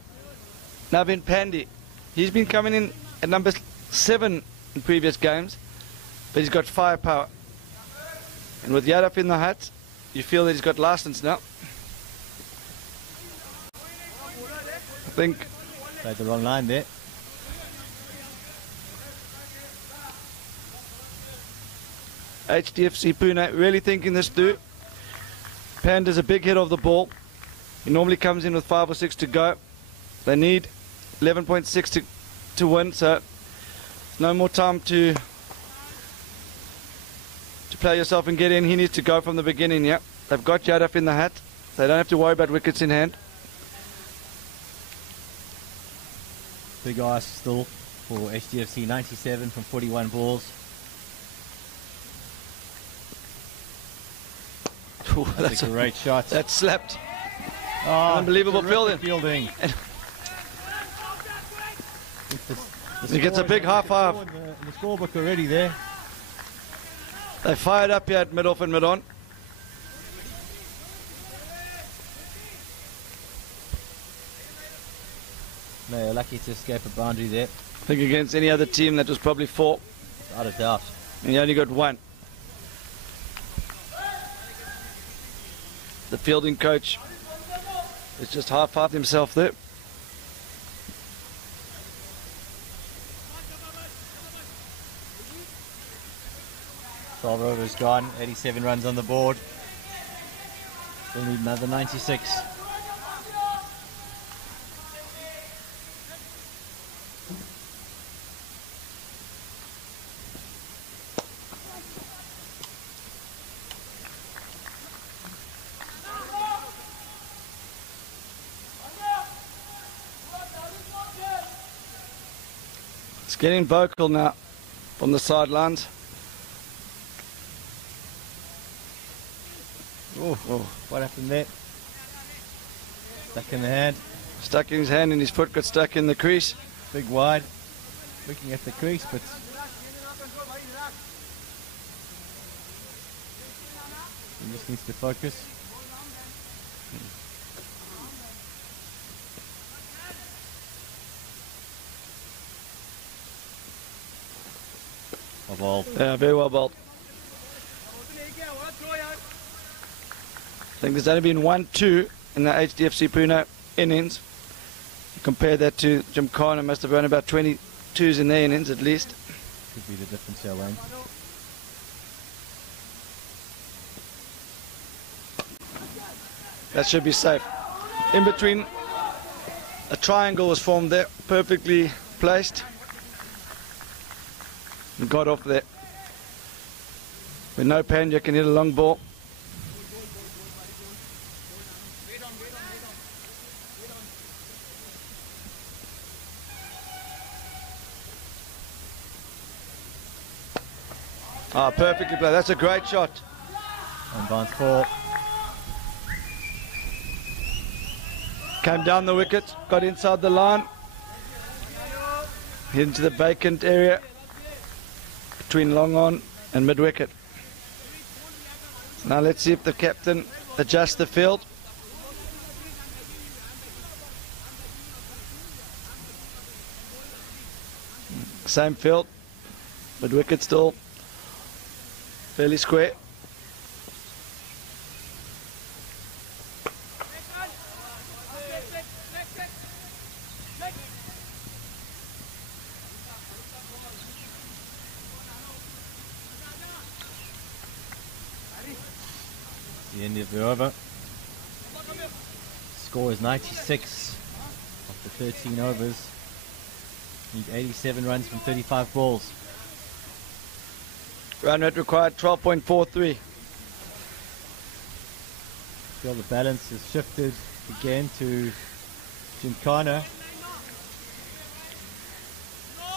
Navin Pandey, he's been coming in at number 7 in previous games, but he's got firepower. And with Yadav in the hat, you feel that he's got license now. I think Played the wrong line there. HDFC Pune really thinking this through. Panda's a big hit of the ball. He normally comes in with 5 or 6 to go. They need 11.6 to win, so no more time to play yourself and get in. He needs to go from the beginning. Yeah, they've got Yadav in the hat. They don't have to worry about wickets in hand. Big ask still for HDFC, 97 from 41 balls. Ooh, That's a great shot. That slapped. Oh, unbelievable fielding. He gets a big high five. In the scorebook already there. They fired up here at mid-off and mid-on. No, you're lucky to escape a boundary there. I think against any other team that was probably 4. Without a doubt. And he only got 1. The fielding coach has just high-fived himself there. Twelve overs gone, 87 runs on the board. We'll need another 96. It's getting vocal now from the sidelines. Oh, what happened there? Stuck in the hand. Stuck in his hand and his foot got stuck in the crease. Big wide. Looking at the crease, but he just needs to focus. Well bowled. Yeah, very well bowled. I think there's only been 1-2 in the HDFC Pune innings. Compare that to Gymkhana, must have run about 22s in their innings at least. Could be the difference here, Wayne. That should be safe. In between, a triangle was formed there, perfectly placed. And got off there. With no pen, you can hit a long ball. Ah, perfectly played. That's a great shot. And bounce ball. Came down the wicket, got inside the line. Into the vacant area between long on and mid wicket. Now let's see if the captain adjusts the field. Same field, mid wicket still fairly square. The end of the over. Score is 96 after 13 overs. Need 87 runs from 35 balls. Run rate required 12.43. Feel the balance has shifted again to Gymkhana.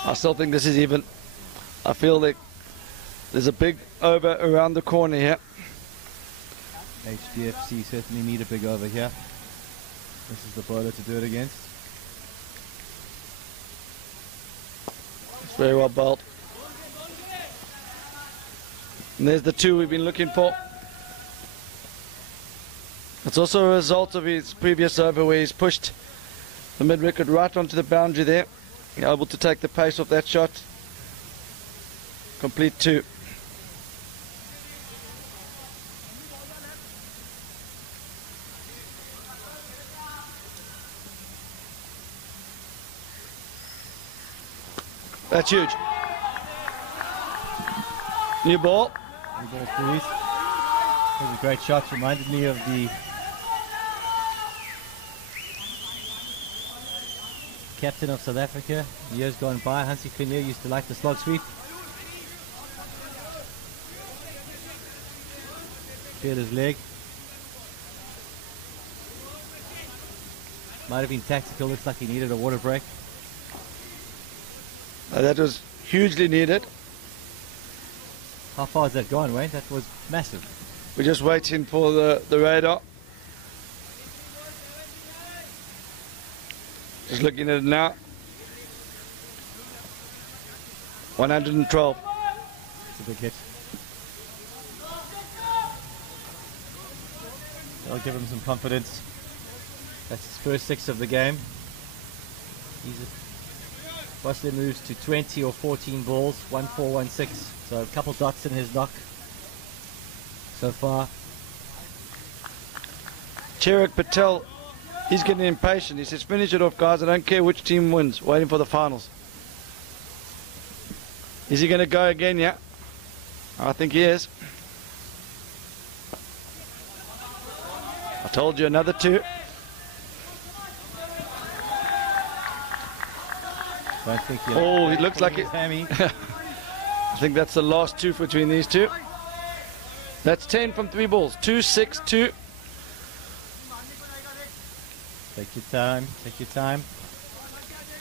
I still think this is even. I feel like there's a big over around the corner here. HDFC certainly need a big over here. This is the bowler to do it against. It's very well bowled. And there's the two we've been looking for. It's also a result of his previous over where he's pushed the mid-wicket right onto the boundary there. Able to take the pace off that shot. Complete two. That's huge. New ball. New ball, please. That was a great shot. Reminded me of the captain of South Africa years gone by. Hansie Cronje used to like the slog sweep. Feel his leg. Might have been tactical. Looks like he needed a water break. That was hugely needed. How far has that gone, Wayne? That was massive. We're just waiting for the radar. Just looking at it now. 112. It's a big hit. That'll give him some confidence. That's his first six of the game. Boston moves to 20 or 14 balls, 1-4, 1-6. So a couple dots in his knock so far. Chirag Patel, he's getting impatient. He says, finish it off, guys. I don't care which team wins. Waiting for the finals. Is he going to go again? Yeah. I think he is. I told you, another two. Oh, it looks like it. I think that's the last two between these two. That's 10 from 3 balls. 2, 6, 2. Take your time. Take your time.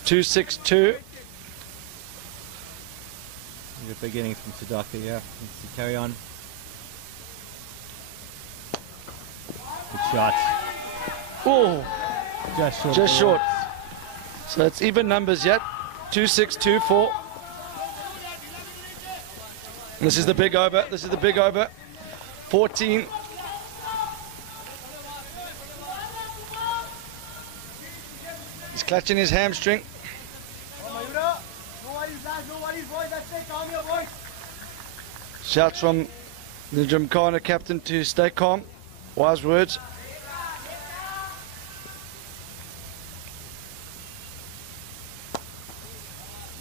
2, 6, 2. You're beginning from Sudaka, yeah. Needs to carry on. Good shot. Oh, just short. Just short. So it's even numbers yet. 2, 6, 2, 4. This is the big over. This is the big over. 14. He's clutching his hamstring. Shouts from the Gymkhana captain to stay calm. Wise words.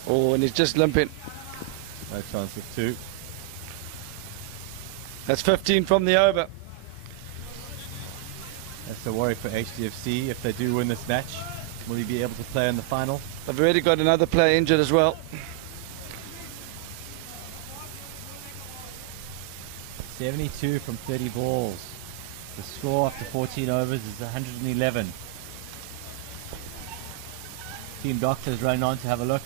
Oh, and he's just limping. No chance of 2. That's 15 from the over. That's a worry for HDFC. If they do win this match, will he be able to play in the final? They've already got another player injured as well. 72 from 30 balls. The score after 14 overs is 111. Team Doctor's running on to have a look.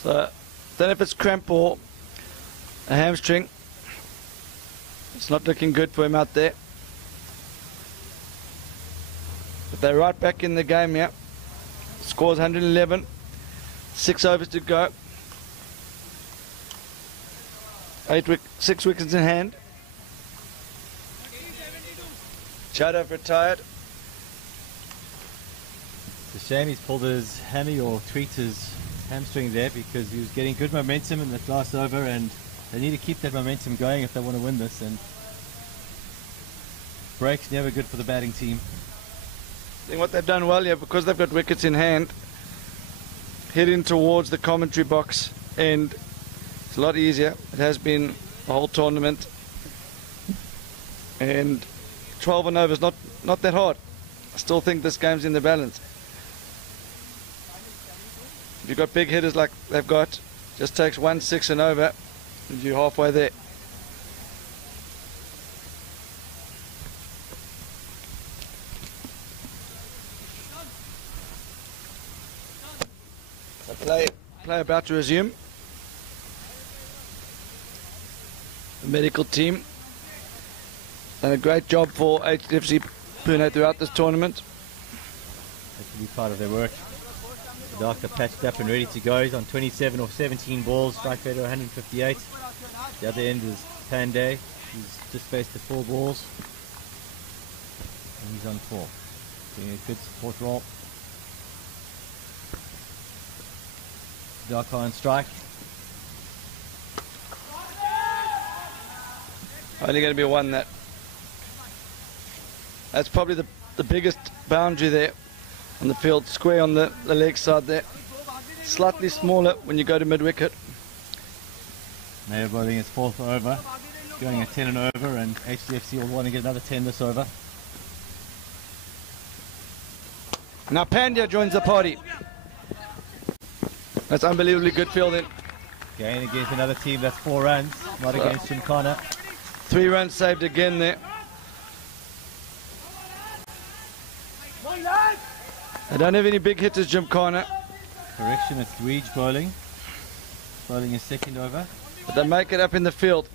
So, then if it's cramp or a hamstring, it's not looking good for him out there. But they're right back in the game here. Score's 111. 6 overs to go. 6 wickets in hand. Chadov retired. It's a shame he's pulled his hammy or tweaked his hamstring there, because he was getting good momentum in that last over, and they need to keep that momentum going if they want to win this. And breaks never good for the batting team. I think what they've done well here, because they've got wickets in hand, heading towards the commentary box, and it's a lot easier. It has been a whole tournament, and 12 and over is not that hard. I still think this game's in the balance. If you've got big hitters like they've got, just takes 1 6 and over, and you're halfway there. So play about to resume. The medical team done a great job for HDFC PUNE throughout this tournament. That should be part of their work. The doctor patched up and ready to go. He's on 27 or 17 balls, strike rate of 158. The other end is Pandey. He's just faced the 4 balls. And he's on 4. Doing a good support role. Dark on strike. Only going to be 1 that. That's probably the biggest boundary there on the field, square on the leg side there. Slightly smaller when you go to mid-wicket. Mayor bowling his 4th over, going at 10 and over, and HDFC will want to get another 10 this over. Now Pandya joins the party. That's unbelievably good fielding. Going against another team that's 4 runs, not against Gymkhana. 3 runs saved again there. They don't have any big hitters, Gymkhana. Correction, it's Dweej bowling. Bowling his 2nd over. But they make it up in the field.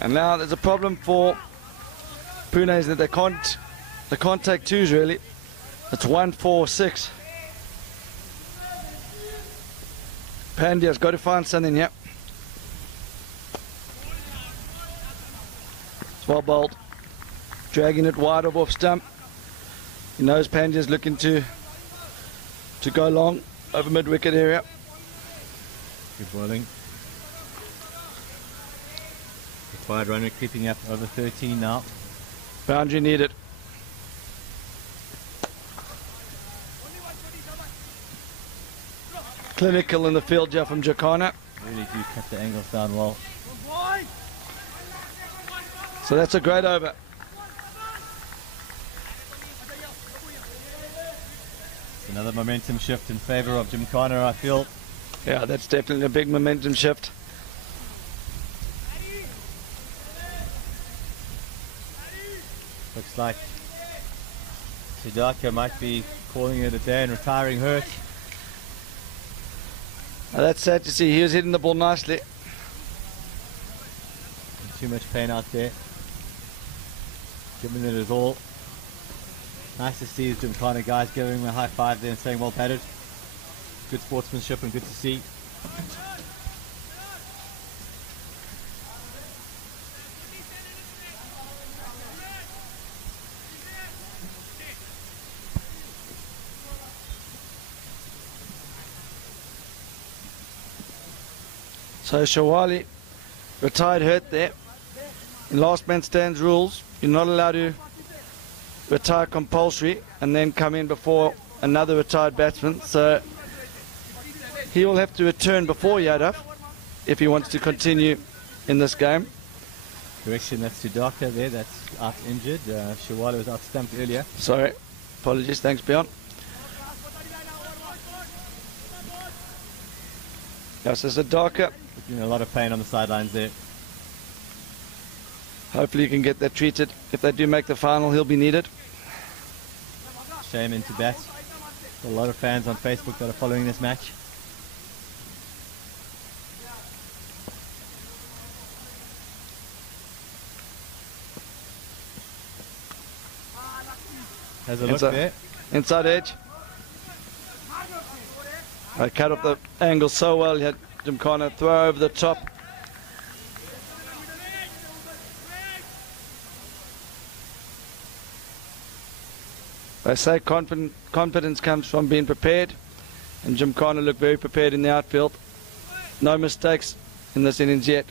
And now there's a problem for Pune, is that they can't take 2s really. It's 1, 4, 6. Pandya's got to find something here. It's well bowled. Dragging it wide off stump. He knows Pandya's looking to go long over mid-wicket area. Good bowling. Required run rate creeping up over 13 now. Boundary needed. Clinical in the field here from Gymkhana. Really do cut the angles down well. So that's a great over. Another momentum shift in favour of Gymkhana, I feel. Yeah, that's definitely a big momentum shift. Looks like Siddhartha might be calling it a day and retiring hurt. Now that's sad to see. He was hitting the ball nicely. Too much pain out there. Giving it his all. Nice to see the Gymkhana guys giving him a high 5 there and saying well batted. Good sportsmanship and good to see. So Shawali retired hurt there. In last man stands rules, you're not allowed to retire compulsory and then come in before another retired batsman. So he will have to return before Yadav if he wants to continue in this game. Correction, that's Sudaka there, that's out injured. Shawala was out stumped earlier. Sorry, apologies, thanks Bjorn. Yes, there's a darker. A lot of pain on the sidelines there. Hopefully you can get that treated. If they do make the final, he'll be needed. Shame into bat. A lot of fans on Facebook that are following this match. Has a look there. Inside edge. I cut off the angle so well, he had Gymkhana throw over the top. They say confidence comes from being prepared, and Gymkhana looked very prepared in the outfield. No mistakes in this innings yet.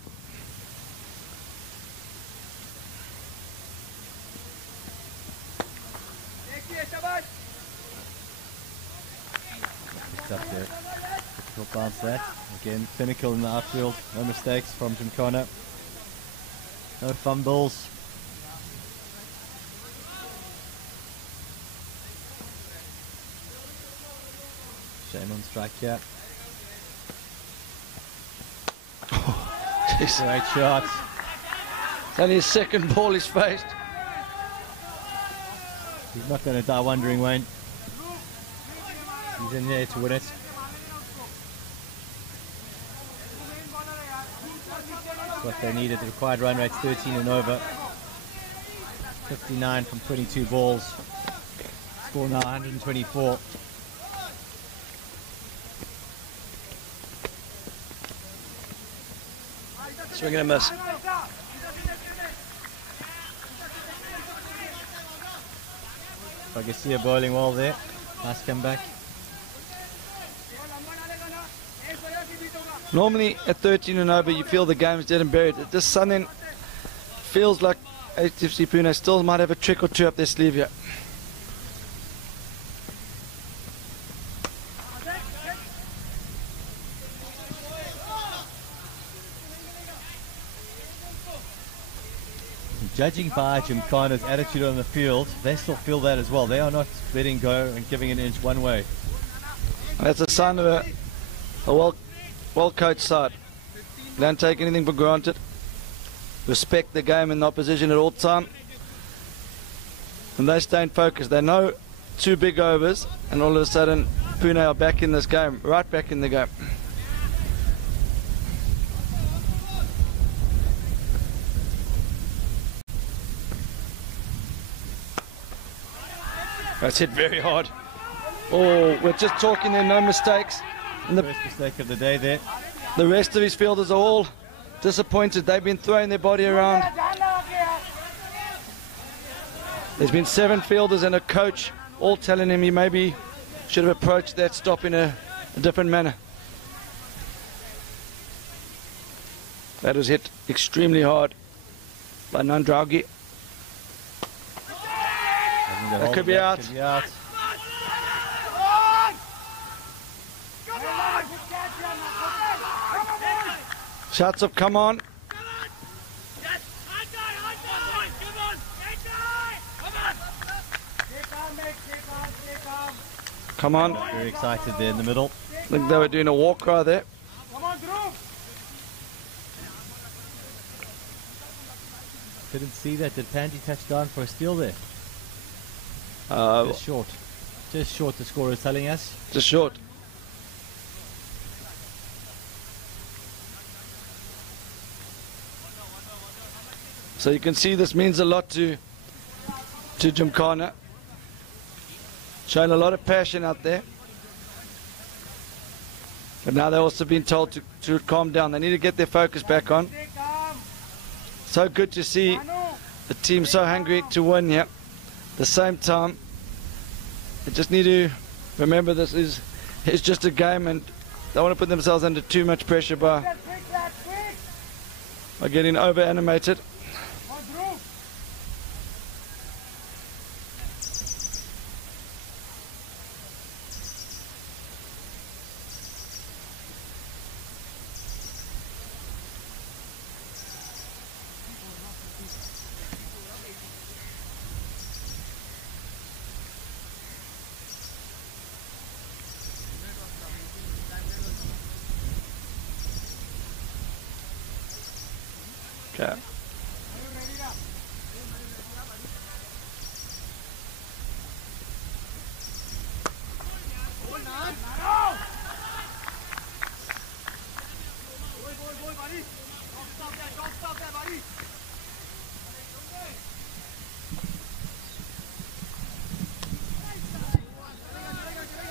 Up there. Difficult bounce that. Again, clinical in the outfield. No mistakes from Gymkhana. No fumbles. Shame on strike here. Jeez. Great shot. It's only his second ball he's faced. He's not going to die wondering, Wayne. He's in there to win it. That's what they needed. The required run rate's 13 and over. 59 from 22 balls. Score now 124. Swing and a miss. I can see a bowling wall there. Nice comeback. Normally at 13 and over you feel the game's dead and buried. This Sunday feels like HDFC Pune still might have a trick or two up their sleeve here. Judging by Gymkhana's attitude on the field, they still feel that as well. They are not letting go and giving an inch one way. That's a sign of a well-coached side. They don't take anything for granted. Respect the game and the opposition at all time. And they stay focused. They know 2 big overs, and all of a sudden Pune are back in this game, right back in the game. That's hit very hard. Oh, we're just talking there, no mistakes. And the First mistake of the day there. The rest of his fielders are all disappointed. They've been throwing their body around. There's been 7 fielders and a coach all telling him he maybe should have approached that stop in a different manner. That was hit extremely hard by Nandragi. That could be out. Could be out. Shots of come on. Come on. Very excited there in the middle. I think they were doing a walk right there. Couldn't see that. Did Panji touch down for a steal there? Just short. Just short, the scorer is telling us. Just short. So you can see this means a lot to Gymkhana. Showing a lot of passion out there. But now they've also been told to calm down. They need to get their focus back on. So good to see the team so hungry to win here. At the same time, they just need to remember this is just a game and don't want to put themselves under too much pressure by are getting over animated. Okay.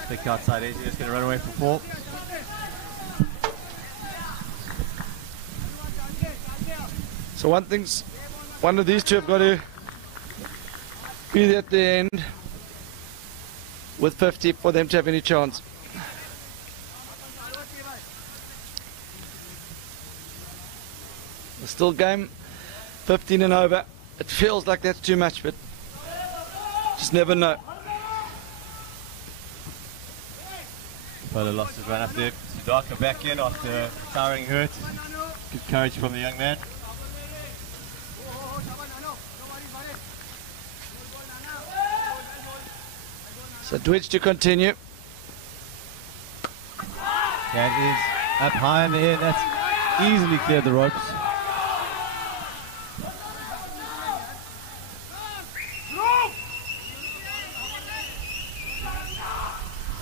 Pick outside edge, just going to run away for 4. So one of these two have got to be there at the end with 50 for them to have any chance. Still game 15 and over. It feels like that's too much, but just never know. Polo lost his run up there. Sudaka back in after towering hurt. Good courage from the young man. So Dwitch to continue. That is up high in the air. That's easily cleared the ropes.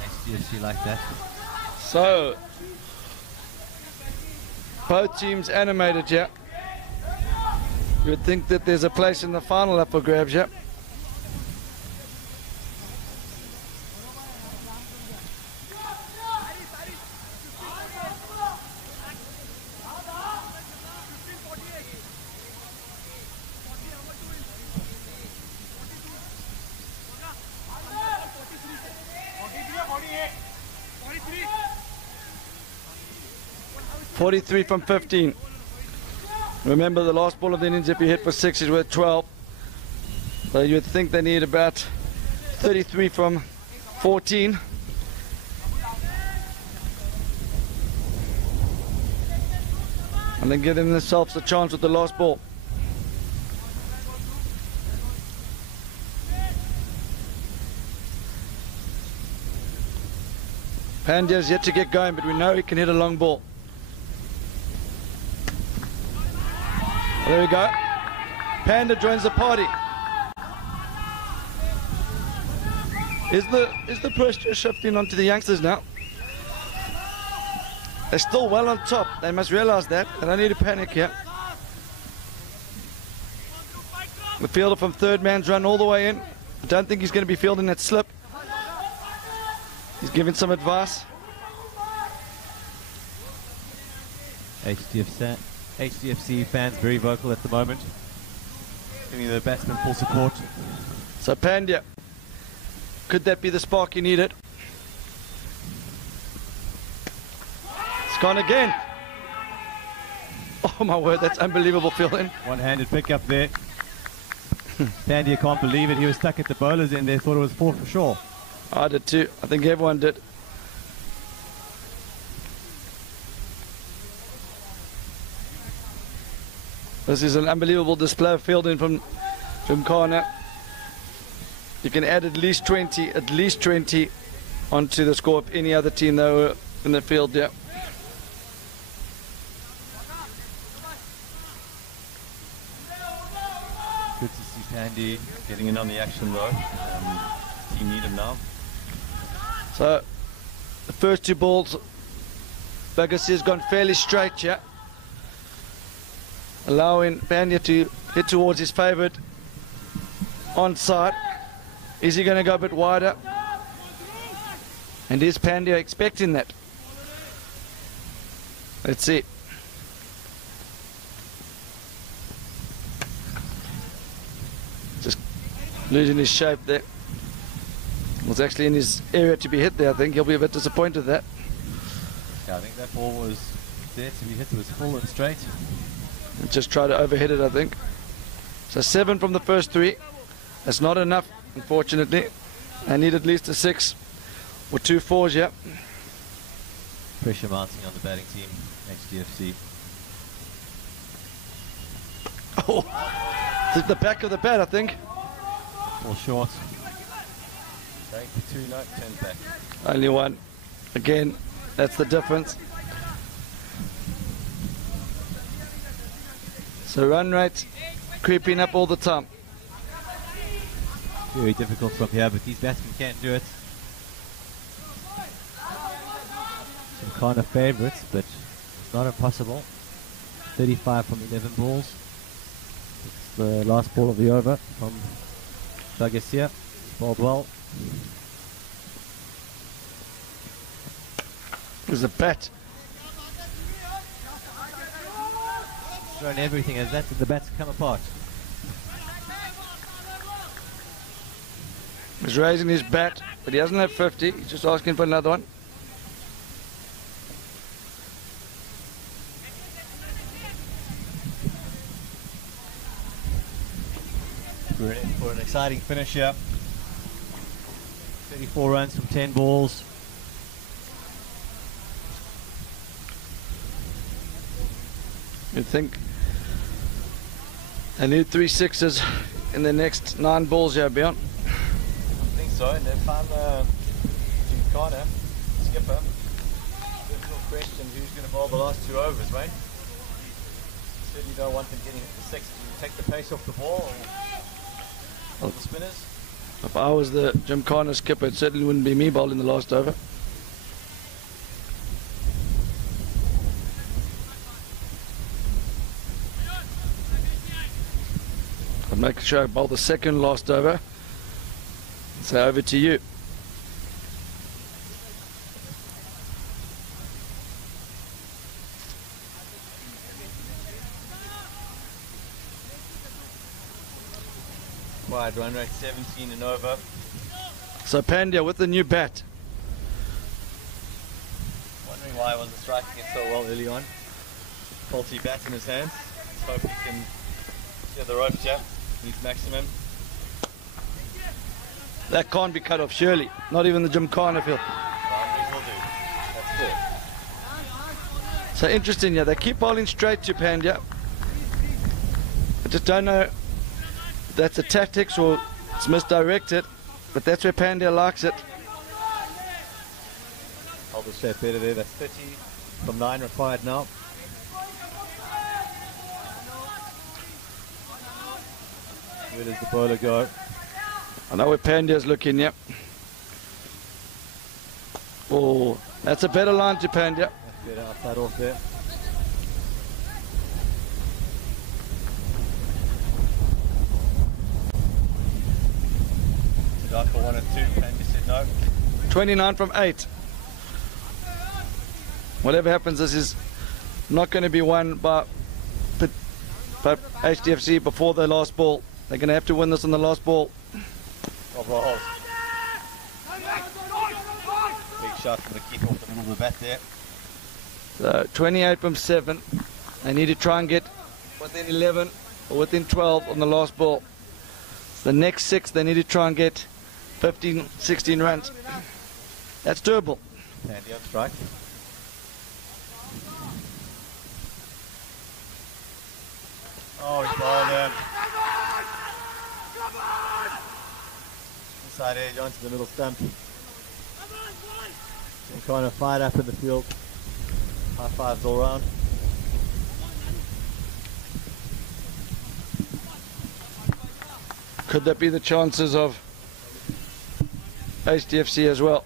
HDFC like that. So both teams animated, yeah. You would think that there's a place in the final up for grabs, yeah. .43 from 15. Remember, the last ball of the innings, if you hit for 6, is worth 12. So you would think they need about 33 from 14. And then give themselves a chance with the last ball. Pandya's yet to get going, but we know he can hit a long ball. There we go. Panda joins the party. Is the pressure shifting onto the youngsters now? They're still well on top. They must realize that. They don't need to panic here. The fielder from third man's run all the way in. I don't think he's going to be fielding that slip. He's giving some advice. HDFC fans very vocal at the moment, giving the batsman full support. So Pandya, could that be the spark you needed? It's gone again. Oh my word, that's unbelievable fielding. One-handed pick up there. Pandya can't believe it. He was stuck at the bowler's end there, thought it was 4 for sure. I did too. I think everyone did. This is an unbelievable display of fielding from Kana. You can add at least 20 onto the score of any other team that were in the field, yeah. Good to see Pandy getting in on the action though. Team need him now. So the first 2 balls, Bagasi has gone fairly straight, yeah. Allowing Pandya to hit towards his favourite onside. Is he going to go a bit wider? And is Pandya expecting that? Let's see. Just losing his shape there. Was actually in his area to be hit there. I think he'll be a bit disappointed with that. Yeah, I think that ball was there to be hit was full and straight. And just try to overhit it, I think. So 7 from the first 3. That's not enough, unfortunately. I need at least a 6 or 2 4s, yeah. Pressure mounting on the batting team, HDFC. Oh, the back of the bat, I think. Fall short. Going for 2, no, turns back. Only 1. Again, that's the difference. So run rate creeping up all the time. Very difficult from here, but these batsmen can't do it. Some kind of favourites, but it's not impossible. 35 from 11 balls. It's the last ball of the over from Shagasia. Bowled well. There's a bat. Thrown everything as that, the bats come apart. He's raising his bat, but he doesn't have 50. He's just asking for another one. We're in for an exciting finish here. 34 runs from 10 balls. You'd think they need 3 6s in the next 9 balls here, Beyond. I think so, and they've found Carter, skipper. There's no question who's going to bowl the last 2 overs, mate. Certainly don't want them getting the 6 to take the pace off the ball or the spinners. If I was the Jim Carter skipper, it certainly wouldn't be me bowling the last over. I'd make sure I bowl the second last over. So over to you. Wide run rate 17 and over. So Pandya with the new bat. Wondering why I wasn't striking it so well early on. Faulty bat in his hands. Let's hope he can clear the ropes, yeah. Needs maximum. That can't be cut off, surely. Not even the Jim Carter field. Boundary will do. That's good. So interesting, yeah. They keep bowling straight to Pandya. I just don't know if that's a tactics or it's misdirected, but that's where Pandya likes it. Hold the shape better there. That's 30 from 9 required now. Where does the bowler go? I know where Pandya's looking, yep. Oh, that's a better line to Pandya. That's better outside off there. Did I for 1 or 2? Pandya said no. 29 from 8. Whatever happens, this is not going to be won by HDFC before the last ball. They're going to have to win this on the last ball. Overall. Big shot from the keeper off the middle of the bat there. So 28 from 7. They need to try and get within 11 or within 12 on the last ball. The next 6, they need to try and get 15, 16 runs. That's doable. Pandya on strike. Oh, he's bowled him. Inside edge onto the middle stump. And kind of fired up in the field. High fives all round. Could that be the chances of HDFC as well?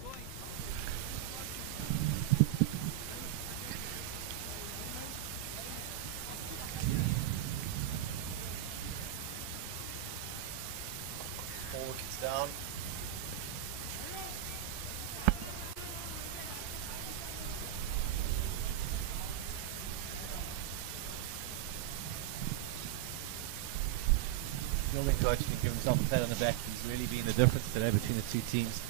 Four wickets down. Fielding coach can give himself a pat on the back. He's really been the difference today between the two teams.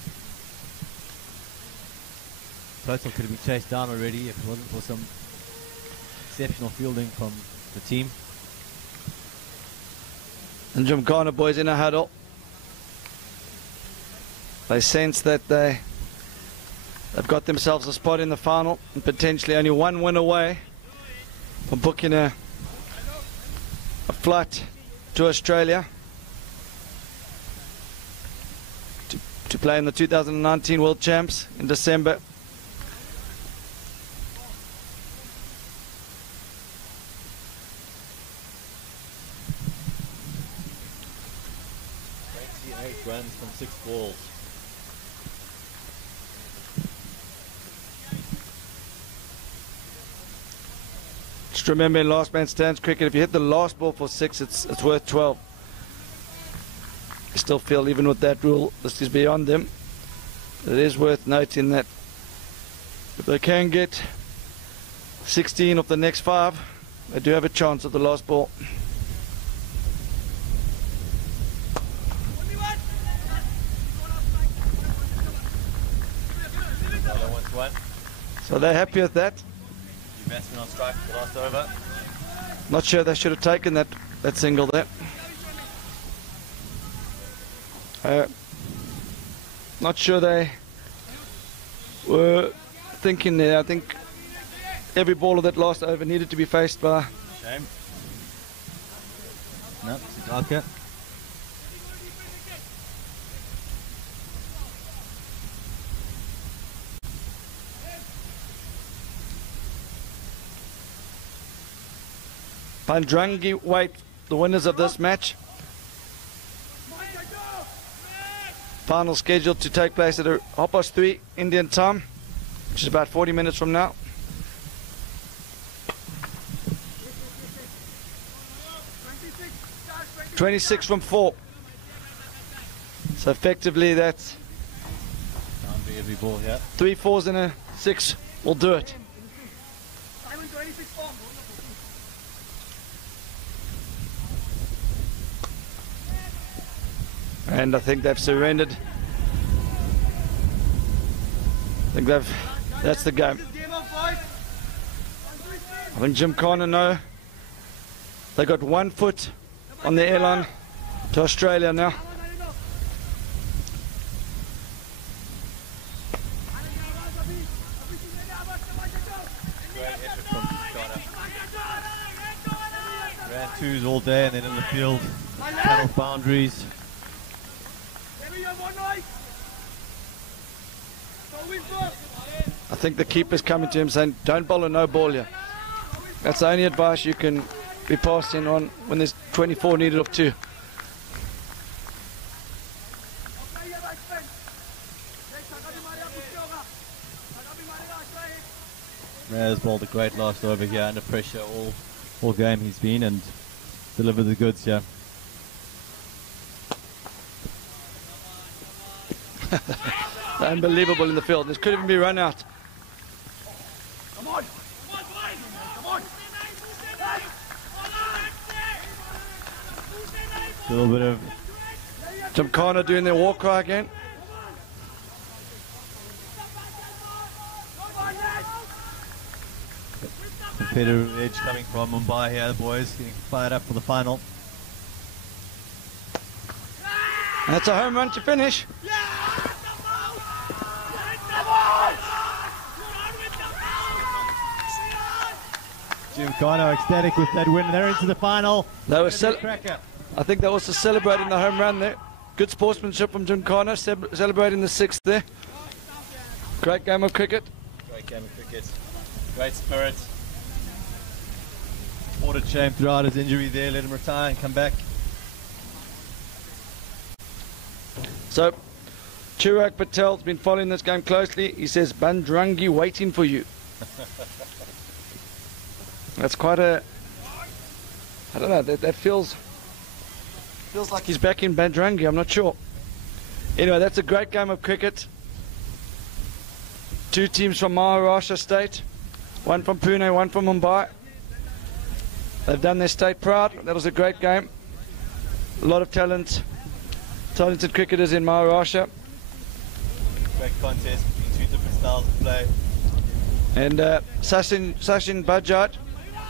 Total could have been chased down already if it wasn't for some exceptional fielding from the team. And Gymkhana boys in a huddle. They sense that they've got themselves a spot in the final and potentially only one win away from booking a flight to Australia to play in the 2019 World Champs in December. Runs from 6 balls. Just remember in last man stands cricket, if you hit the last ball for 6, it's worth 12. I still feel even with that rule, this is beyond them. It is worth noting that if they can get 16 of the next 5, they do have a chance at the last ball. So they're happy with that. New batsman on strike for the last over. Not sure they should have taken that single there. Not sure they were thinking there. I think every ball of that last over needed to be faced by... Shame. No, Siddhartha. Bandrangi wait the winners of this match. Final scheduled to take place at 3:30 Indian time, which is about 40 minutes from now. (26 from 4). So effectively that's Can't be every ball here. 3 4s and a 6 will do it. And I think they've surrendered. That's the game. I think Gymkhana know they got 1 foot on the airline to Australia now. Great effort from Gymkhana. Ran 2s all day and then in the field, cut off boundaries. I think the keeper's coming to him saying, don't bowl a no ball here. That's the only advice you can be passing on when there's 24 needed of 2. Has bowled a great last over here under pressure all game he's been and delivered the goods here. Unbelievable in the field. This could even be run out. Come on! Come on! A little bit of Gymkhana doing their war cry again. competitive edge coming from Mumbai here, the boys getting fired up for the final. That's a home run to finish. Gymkhana ecstatic with that win. They're into the final. They were I think they were also celebrating the home run there. Good sportsmanship from Gymkhana, celebrating the sixth there. Great game of cricket. Great game of cricket. Great spirit. What a shame throughout his injury there. Let him retire and come back. So, Chirag Patel's been following this game closely. He says, Bandrangi waiting for you. That's quite a... I don't know, that feels like he's back in Bandrangi, I'm not sure. Anyway, that's a great game of cricket. Two teams from Maharashtra state. One from Pune, one from Mumbai. They've done their state proud. That was a great game. A lot of talented cricketers in Maharashtra. Great contest between two different styles of play. And Sachin Bajaj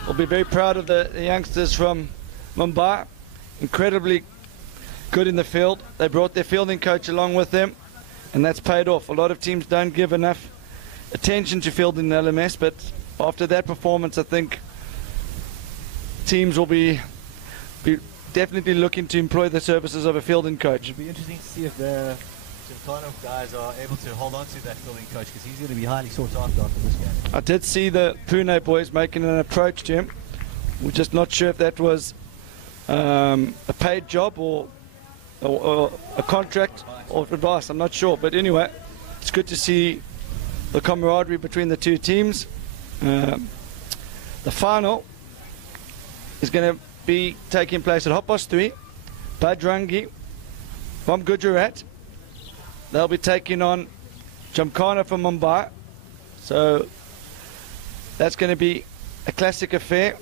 will be very proud of the youngsters from Mumbai. Incredibly good in the field. They brought their fielding coach along with them, and that's paid off. A lot of teams don't give enough attention to fielding in LMS, but after that performance, I think teams will be definitely looking to employ the services of a fielding coach. It'll be interesting to see if the Gymkhana guys are able to hold on to that fielding coach, because he's going to be highly sought after this game. I did see the Pune boys making an approach to him. We're just not sure if that was a paid job or a contract or advice. I'm not sure, but anyway, it's good to see the camaraderie between the two teams. The final is going to be taking place at 3:30. Badrangi from Gujarat. They'll be taking on Gymkhana from Mumbai. So that's going to be a classic affair.